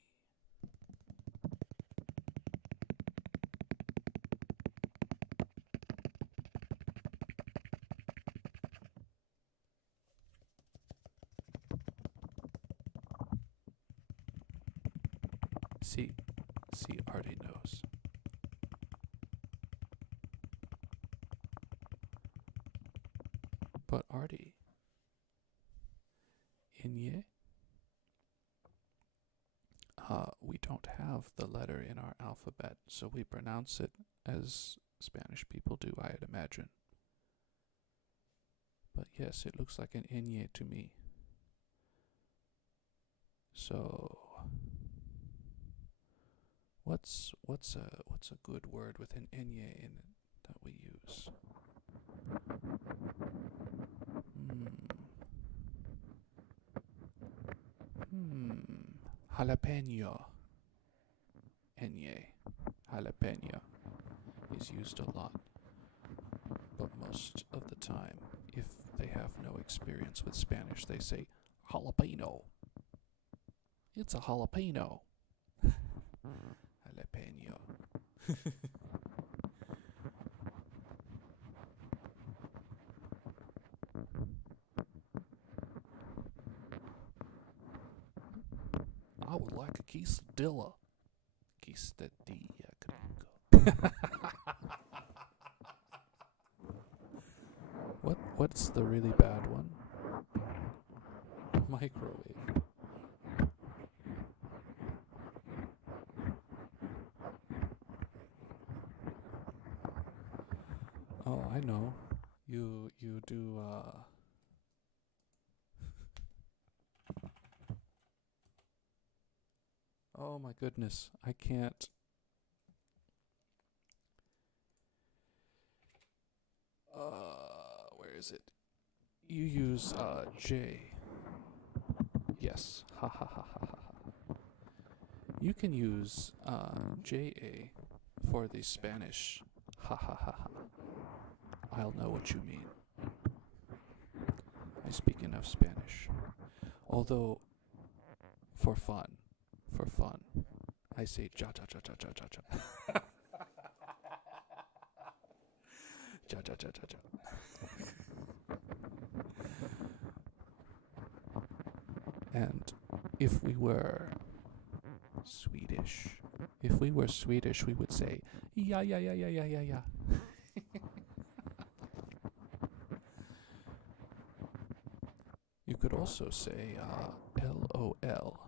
See, Artie knows. But Artie, Inye? We don't have the letter in our alphabet, so we pronounce it as Spanish people do, I'd imagine. But yes, it looks like an Inye to me. So, what's a good word with an Inye in it that we use? Jalapeno. Enye. Jalapeno is used a lot. But most of the time, if they have no experience with Spanish, they say jalapeno. It's a jalapeno. Jalapeno. I would like a quesadilla. Quesadilla gringo. What's the really bad one? Microwave. Oh, I know. You do Oh my goodness, I can't. Where is it? You use J. Yes. Ha ha ha ha ha. You can use JA for the Spanish. Ha ha ha ha. I'll know what you mean. I speak enough Spanish. Although, for fun, I say ja ja ja ja ja ja ja. Ja ja ja ja ja. And if we were Swedish, we would say ja ja ja ja ja ja ja. You could also say LOL.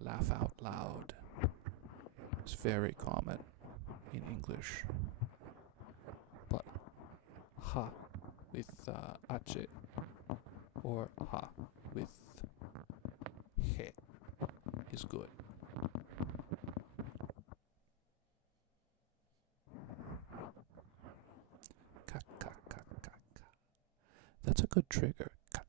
Laugh out loud. It's very common in English. But ha with H or ha with he is good. Ka ka ka ka ka. That's a good trigger. Ka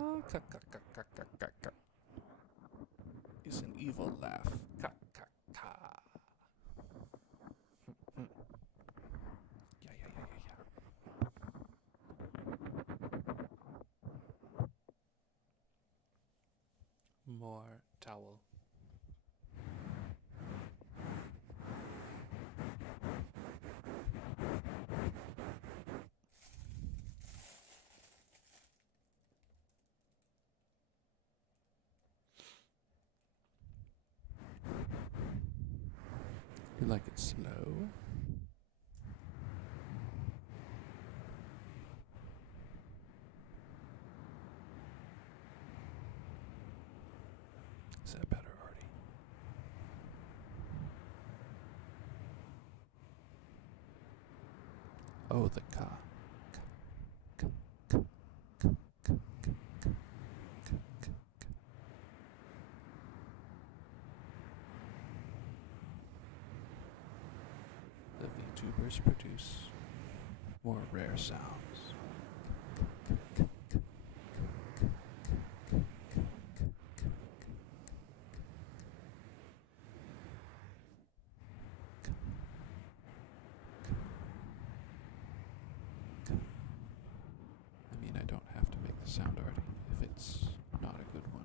ka ka ka ka ka ka ka is an evil laugh. Ka ka ka. Yeah yeah yeah yeah yeah. More towel. You like it slow? Is that better, Artie? Oh, the ka. The VTubers produce more rare sounds. I mean, I don't have to make the sound, Artie, if it's not a good one.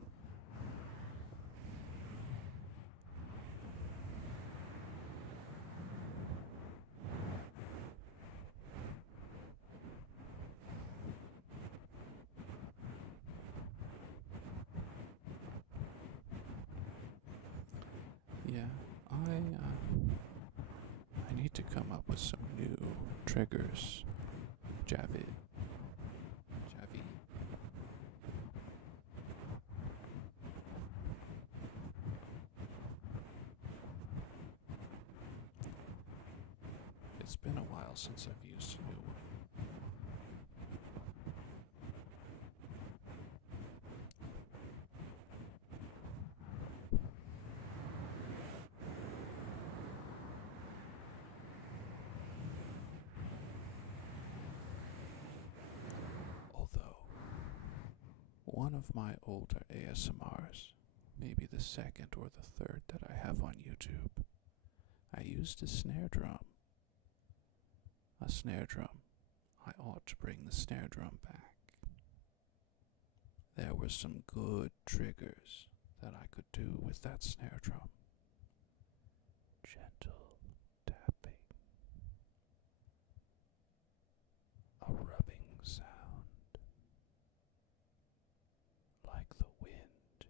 Yeah, I need to come up with some new triggers. Javi. It's been a while since I've used a new one. Although, one of my older ASMRs, maybe the second or the third that I have on YouTube, I used a snare drum. A snare drum. I ought to bring the snare drum back. There were some good triggers that I could do with that snare drum. Gentle tapping. A rubbing sound. Like the wind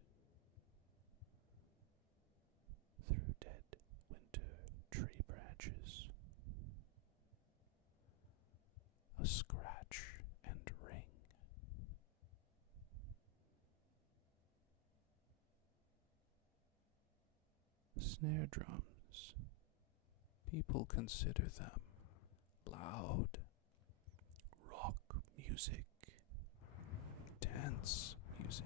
through dead winter tree branches. A scratch and ring. Snare drums. People consider them loud rock music, dance music.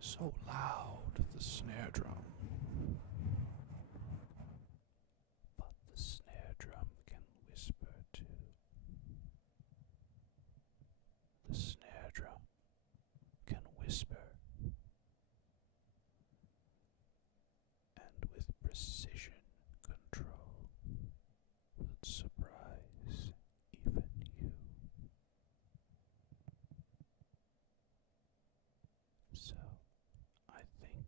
So loud, the snare drum. But the snare drum can whisper too. The snare drum can whisper, and with precision control would surprise even you. So, I think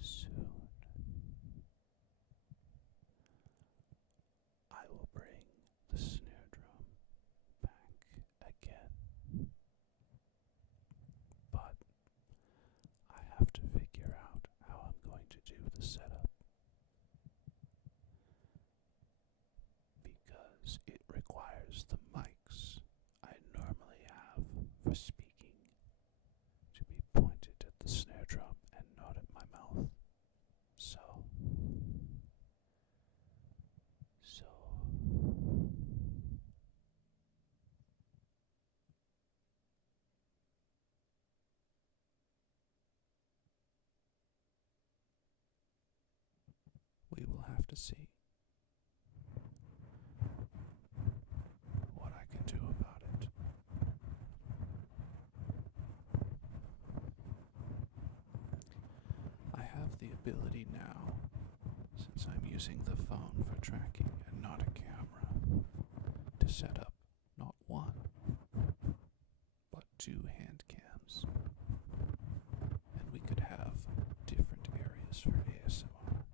soon I will bring the snare drum back again. But I have to figure out how I'm going to do the setup, because it requires the mics I normally have for speaking to be pointed at the snare drum and not at my mouth. So we will have to see what I can do about it. I have the ability now, since I'm using the phone for tracking and not a camera, to set up not one, but 2 hand cams. And we could have different areas for ASMR,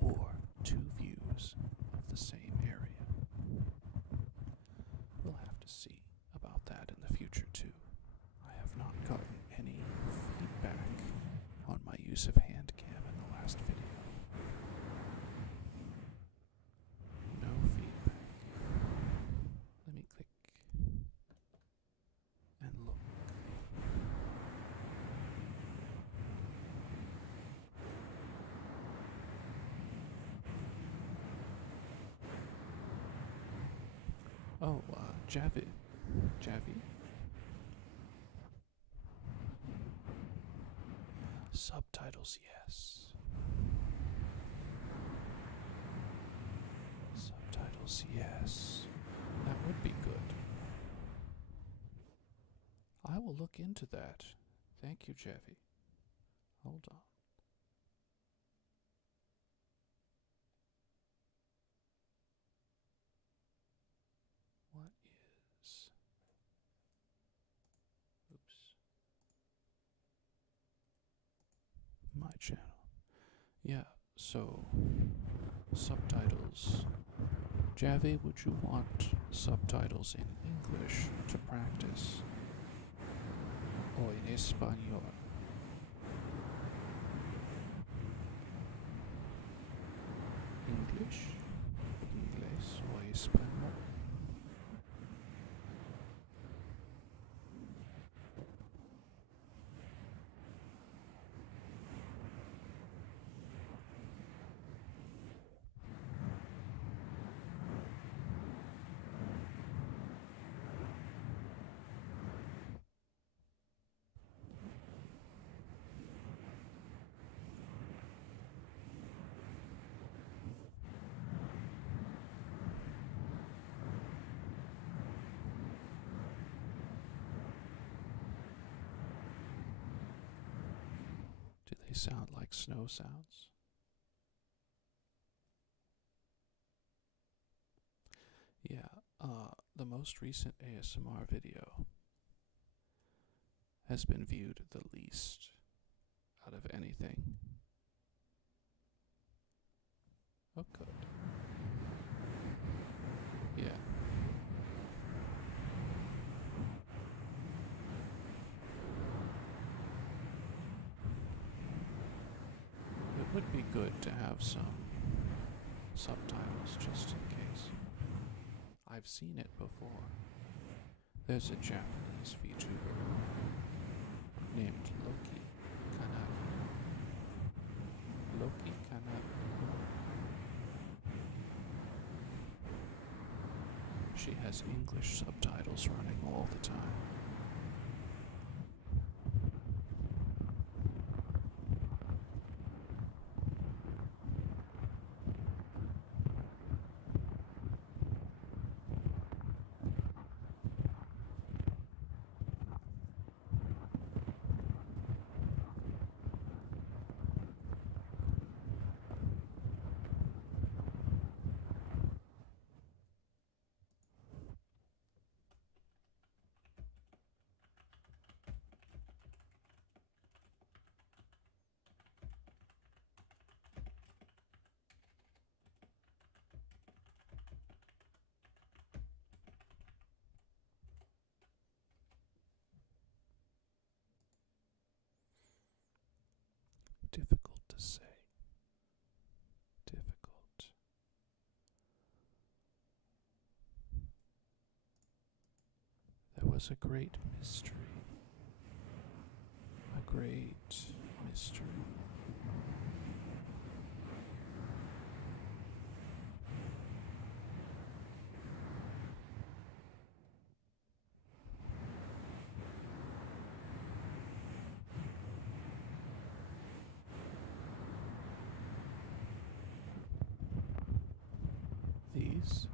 or 2 views of the same area. We'll have to see about that in the future too. I have not gotten any feedback on my use of hand Oh, Javi. Javi? Subtitles, yes. Subtitles, yes. That would be good. I will look into that. Thank you, Javi. Hold on. What is... Oops. My channel. Yeah, so... Subtitles. Javi, would you want subtitles in English to practice? O en español? English? Inglés o español? Do they sound like snow sounds? Yeah, the most recent ASMR video has been viewed the least out of anything. Oh, good. Yeah. It would be good to have some subtitles just in case. I've seen it before. There's a Japanese VTuber named Loki Kanabi. Loki Kanabi. She has English subtitles running all the time. Difficult to say. Difficult. There was a great mystery. A great mystery. These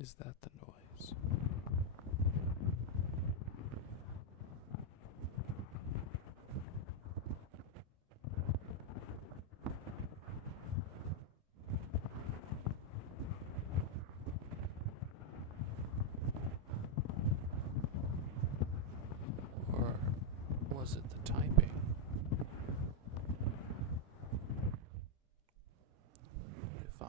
is that the noise? Or was it the typing? If I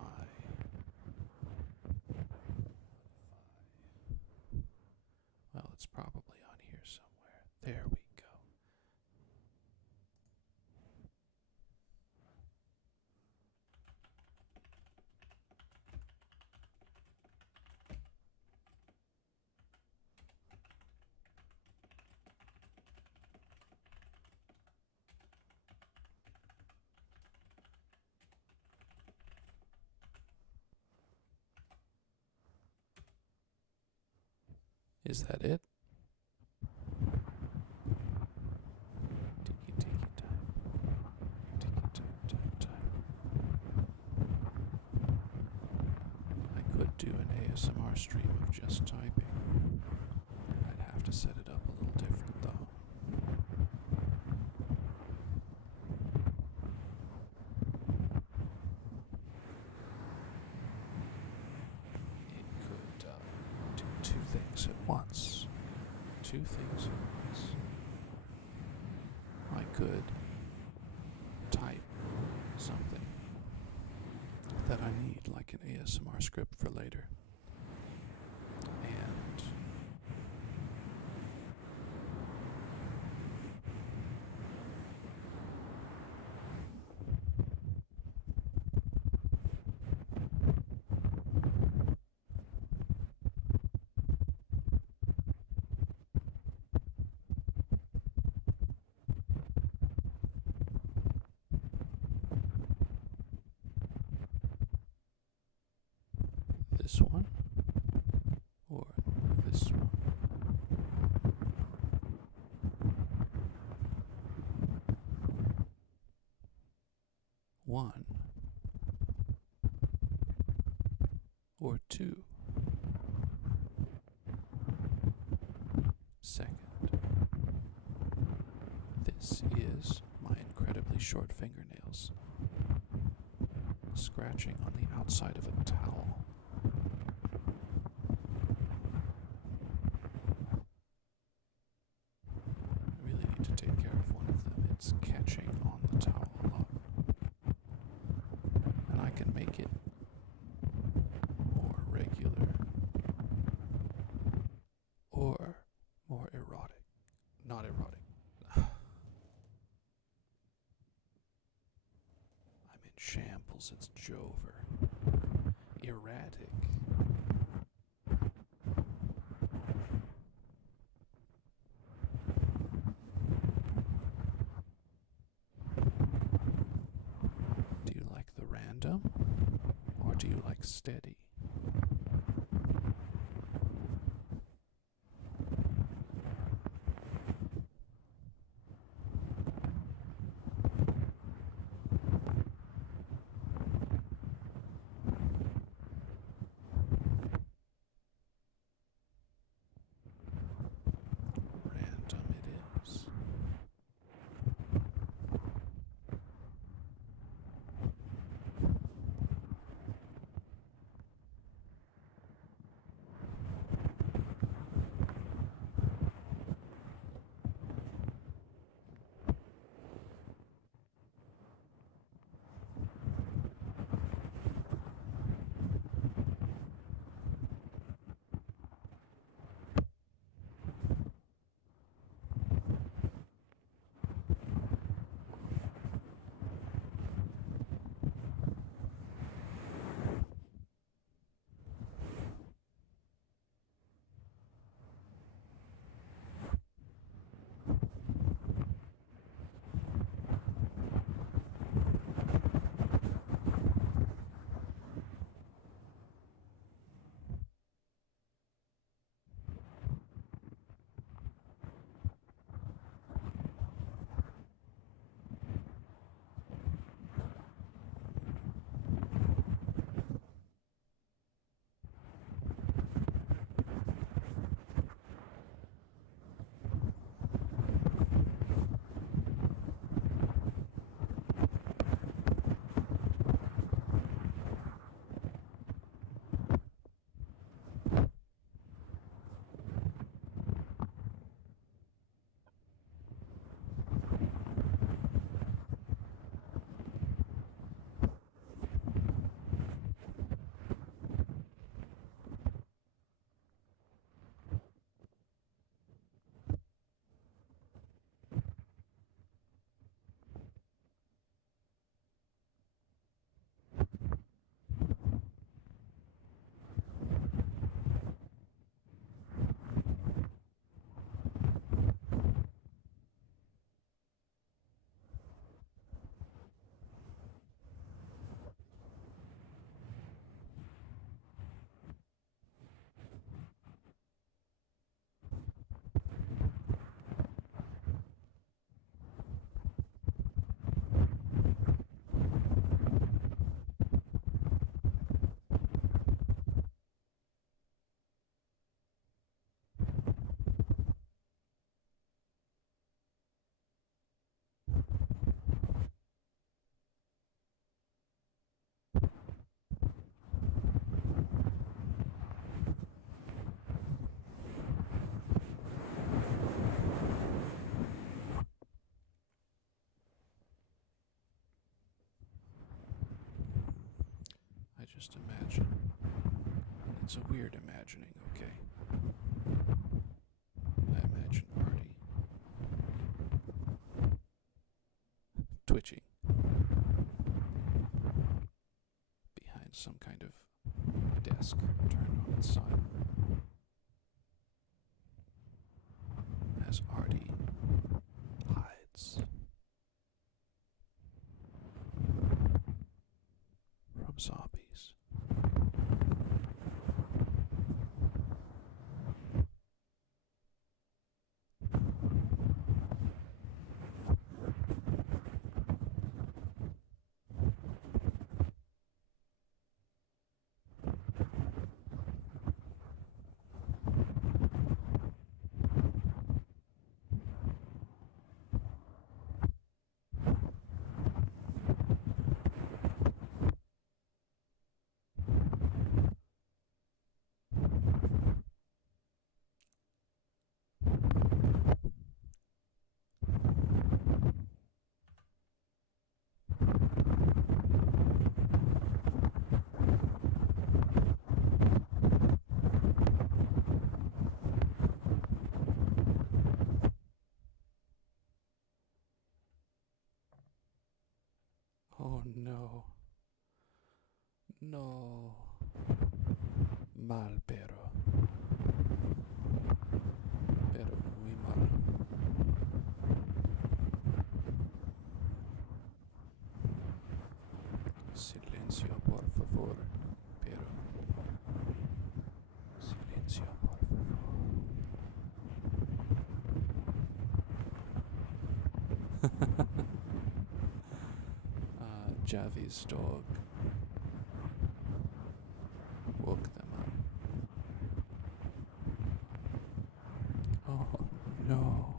Well, it's probably on here somewhere. There we go. Is that it? Tiki tiki time. Tiki time. I could do an ASMR stream of just typing. I'd have to set it up a little different though. It could do two things at once. I could type something that I need, like an ASMR script for later. And this one or this one. One or two. Second, this is my incredibly short fingernails scratching on the outside of a towel. I really need to take care of one of them. It's catching on the towel a lot. And I can make it more regular or more erotic. Not erotic. I'm in shambles. It's Jover. Erratic. Do you like the random or do you like steady? Random it is. Just imagine. It's a weird imagining, okay? I imagine Artie twitching behind some kind of desk turned on its side. As Artie hides from zombies. Oh no. No. Mal pero. Pero muy mal. Silencio, por favor. Pero. Silencio, por favor. Javi's dog woke them up. Oh no.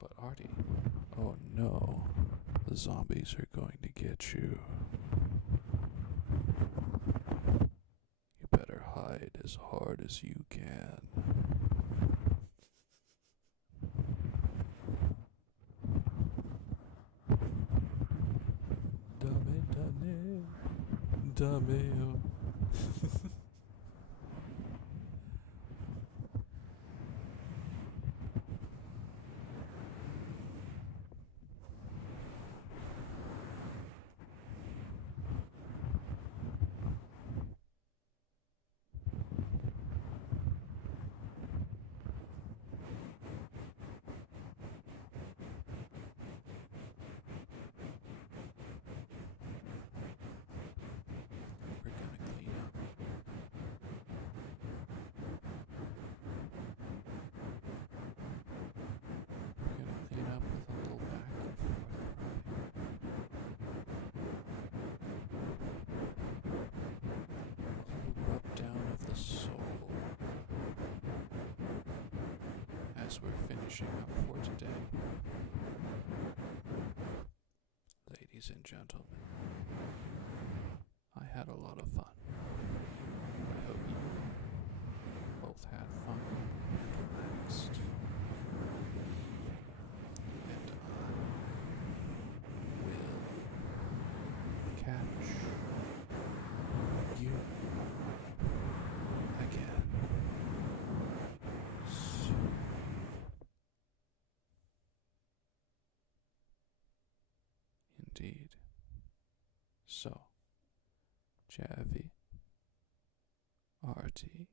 But Artie, oh no. The zombies are going to get you. You better hide as hard as you can. Dame. We're gonna clean up. We're gonna clean up with a little back and forth rubbing. A little rub down of the soul. As we're finishing up for today. Ladies and gentlemen, I had a lot of fun. I hope you both had fun and relaxed. And I will catch you again soon. Indeed. So, Javi, Artie,